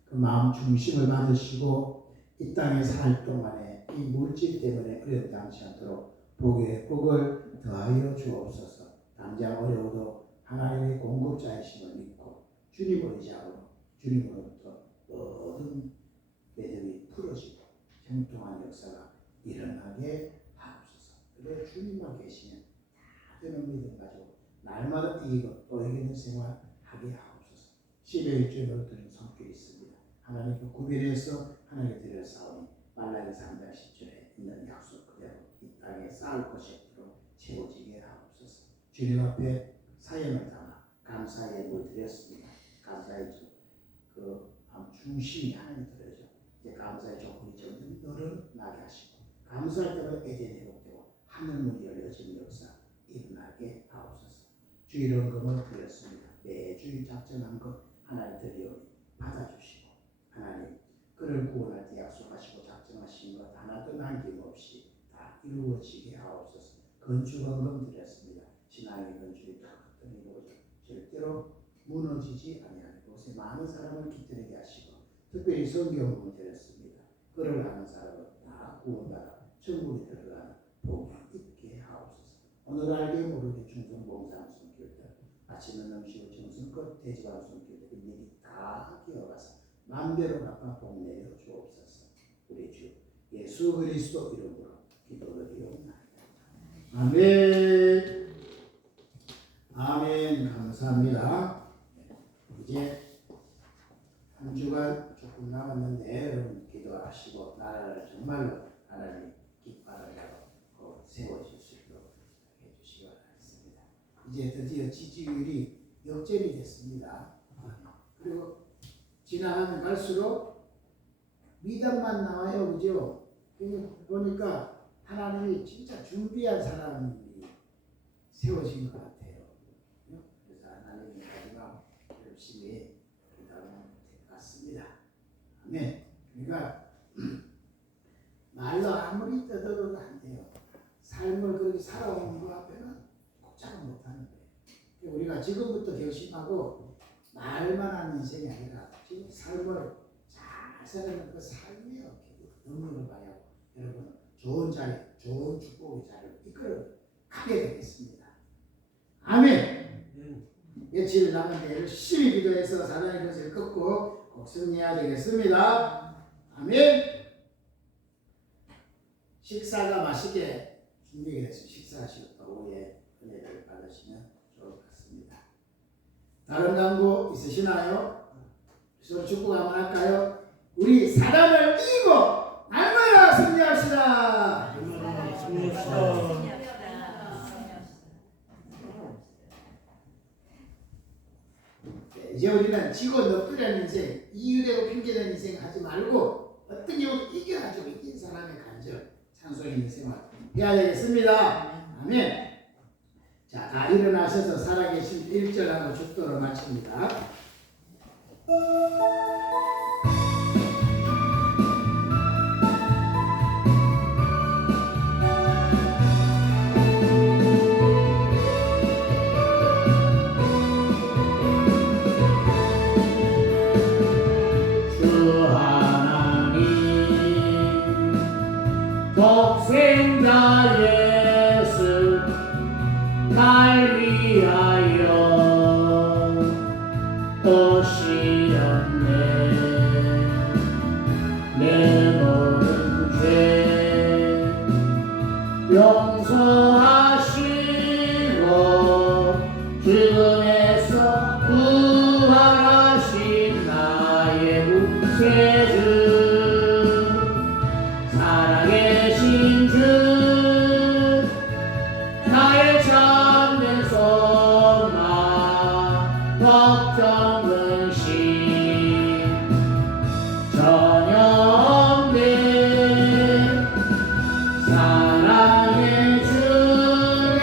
그 마음 중심을 받으시고 이 땅에 살 동안에 이 물질 때문에 어렵지 않도록 복의 복을 더하여 주옵소서. 당장 어려워도 하나님의 공급자이심을 믿고 주님을 의지하고 주님으로부터 모든 매듭이 풀어지고 형통한 역사가 일어나게 하옵소서. 그래 주님만 계시면 다 되는 믿음 가지고 날마다 이기고 또 이기는 생활 하게 하옵소서. 10여 일주일을 드린 성격이 있습니다. 하나님께 구별해서 하나님께 드려 싸우니 말라기 3장 10절에 있는 약속 그대로 이 땅에 쌓을 것이 없도록 채워지게 하옵소서. 주님 앞에 사연을 담아 감사의 예물 드렸습니다. 감사의 그 중심이 하나님 들어죠. 이제 감사의 조건이 점점 늘어나게 하시고 감사할 때마다 에덴 회복되고 하늘문이 열려지는 역사 일어나게 하옵소서. 주일원금을 드렸습니다. 매주일 작정한 것 하나님 드리오니 받아주시고 하나님 그를 구원할 때 약속하시고 작정하신 것 하나도 남김없이 다 이루어지게 하옵소서. 건축원금 드렸습니다. 신앙의 건축이 다 이루어져 절대로 무너지지 아니하는 곳에 많은 사람을 깃들이게 하시고 특별히 성경을 드렸습니다. 그를 아는 사람은 다 구원받아 천국에 들어가는 복이 있게 하옵소서. 오늘 알게 모르게 충성봉사하는 성교들 아침은 음식을 정성껏 대접하는 성교들 일일이 다 기어가서 마음대로 갚아 복 내려 주옵소서. 우리 주 예수 그리스도 이름으로 기도드리옵나이다. 아멘. 아멘. 감사합니다. 이제 한 주간 조금 남았는데 여러분 기도하시고 나라를 정말로 하나님 기뻐하는 대로 세워질 수 있도록 해주시기 바라겠습니다. 이제 드디어 지지율이 역전이 됐습니다. 그리고 지나가면 갈수록 미담만 나와요, 그죠? 보니까 하나님이 진짜 준비한 사람이 세워진 것 같아요. 그래서 하나님의 마지막 열심히 기도하는 것 같습니다. 아멘. 그러니까 말로 아무리 떠들어도 안 돼요. 삶을 그렇게 살아오는 것 앞에는 꼼짝을 못하는 거예요. 우리가 지금부터 결심하고 말만 하는 인생이 아니라 지금 삶을 잘 살아가는 그 삶의 능력을 봐야 여러분 좋은 자리, 좋은 축복의 자리를 이끌어 가게 되겠습니다. 아멘. 며칠 남은데 열심히 기도해서 사단의 것을 끊고 꼭 승리해야 되겠습니다. 아멘. 식사가 맛있게 준비가 됐습니다. 식사하시고 또 오후에 은혜를 받으시면 좋을 것 같습니다. 다른 광고 있으시나요? 서로 축복 한번 할까요? 우리 사단을 이기고 날마다 승리합시다. 이제 우리는 지고 넋두리는 인생, 이유되고 핑계대는 인생 하지 말고 어떤 경우도 이겨가지고 이긴 사람의 간절, 찬송 있는 생활 해야 되겠습니다. 아멘. 자, 다 일어나셔서 살아계신 1절하고 축도를 마칩니다. 독생자 예수 날 위하여 오시었네. 내 모든 죄 용서하시고 죽음에서 부활하신 나의 구세주 살아계신 주 나의 참된 소망 걱정 근심 전혀 없네. 사랑의 주의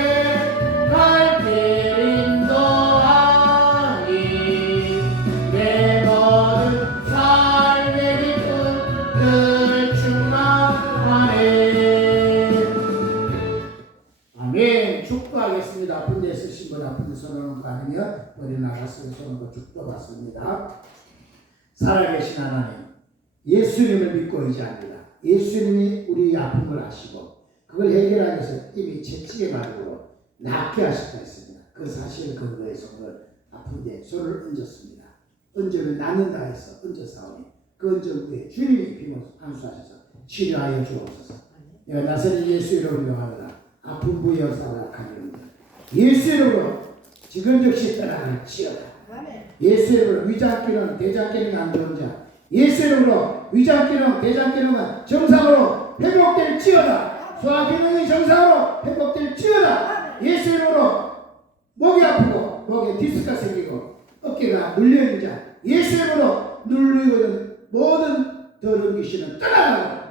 갈 길 인도하니 내 모든 삶의 기쁨을 충만하네. 아멘. 축도하겠습니다. 아픈 데 쓰신 분 아픈 데 손을 거 아니면 머리 나갔으면 손을 축도받습니다. 살아계신 하나님, 예수님을 믿고 의지합니다. 예수님이 우리 아픔을 아시고 그걸 해결하기 위해서 이미 채찍의 말로 낫게 하셨다 했습니다. 그 사실 근거에서 오늘 아픈 데 손을 얹었습니다. 얹으면 낫는다 해서 얹어사오니 그 얹은 후에 주님이 피로 안수하셔서 치료하여 주옵소서. 내가 나서는 예수 이름으로 명하노라. 아픈 부위 역사가 가리옵니다. 예수 이름으로 지금 즉시 떠나갈지어다. 예수 이름으로 위장기능 대장기능 안 좋은 자 예수 이름으로 위장기능 대장기능은 정상으로 회복될지어다. 소화기능이 정상으로 회복될지어다. 예수 이름으로 목이 아프고 목에 디스크가 생기고 어깨가 눌려있는 자 예수 이름으로 눌리고는 모든 더러운 귀신은 떠나가고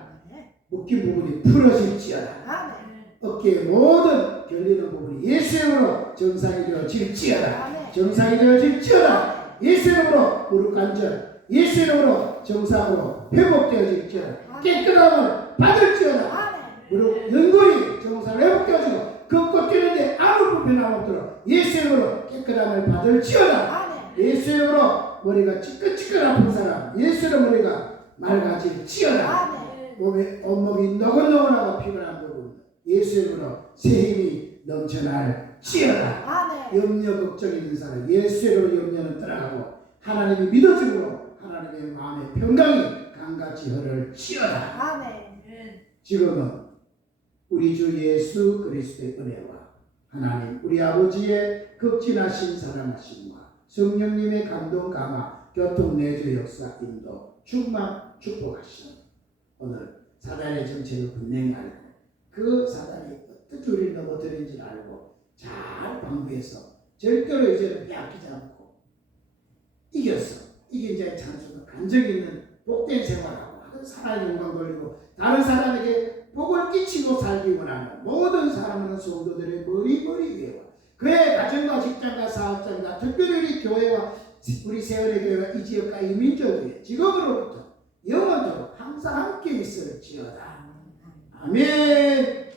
묶인 부분이 풀어질지어다. 어깨의 모든 결리는 부분이 예수 이름으로 정상이 되어질지어다. 정상이 되어질지어다. 예수 이름으로 무릎 관절 예수 이름으로 정상으로 회복되어질지어다. 깨끗함을 받을지어다. 무릎 연골이 정상으로 회복되어지고 걷고 뛰는데 아무 불편함 없도록 예수 이름으로 깨끗함을 받을지어다. 예수 이름으로 머리가 찌끈찌끈 아픈 사람 예수 이름으로 머리가 맑아질지어다. 몸에 온몸이 너글너글하고 피곤한 부분 예수 이름으로 새 힘이 넘쳐날지어다. 염려 걱정 있는 사람 예수 이름으로 염려는 떠나가고 하나님이 믿어짐으로 하나님의 마음의 평강이 강같이 흐를지어다. 지금은 우리 주 예수 그리스도의 은혜와 하나님 우리 아버지의 극진하신 사랑하심과 성령님의 감동 감화 교통 내주 역사 인도 충만 축복하시오. 오늘 사단의 정체를 분명히 알고 그 사단이 어떻게 우리를 넘어뜨린지 알고 잘 방부해서 절대로 이제는 빼앗기지 않고 이겨서 이게 이제 찬수가 간적 있는 복된 생활하고 사랑의 영광 돌리고 다른 사람에게 복을 끼치고 살기 원하는 모든 사랑하는 성도들의 머리 위에와 그의 가정과 직장과 사업장과 특별히 우리 교회와 우리 세월의 교회와 이 지역과 이 민족 위에 지금으로부터 영원토록 항상 함께 있을지어다. 아멘.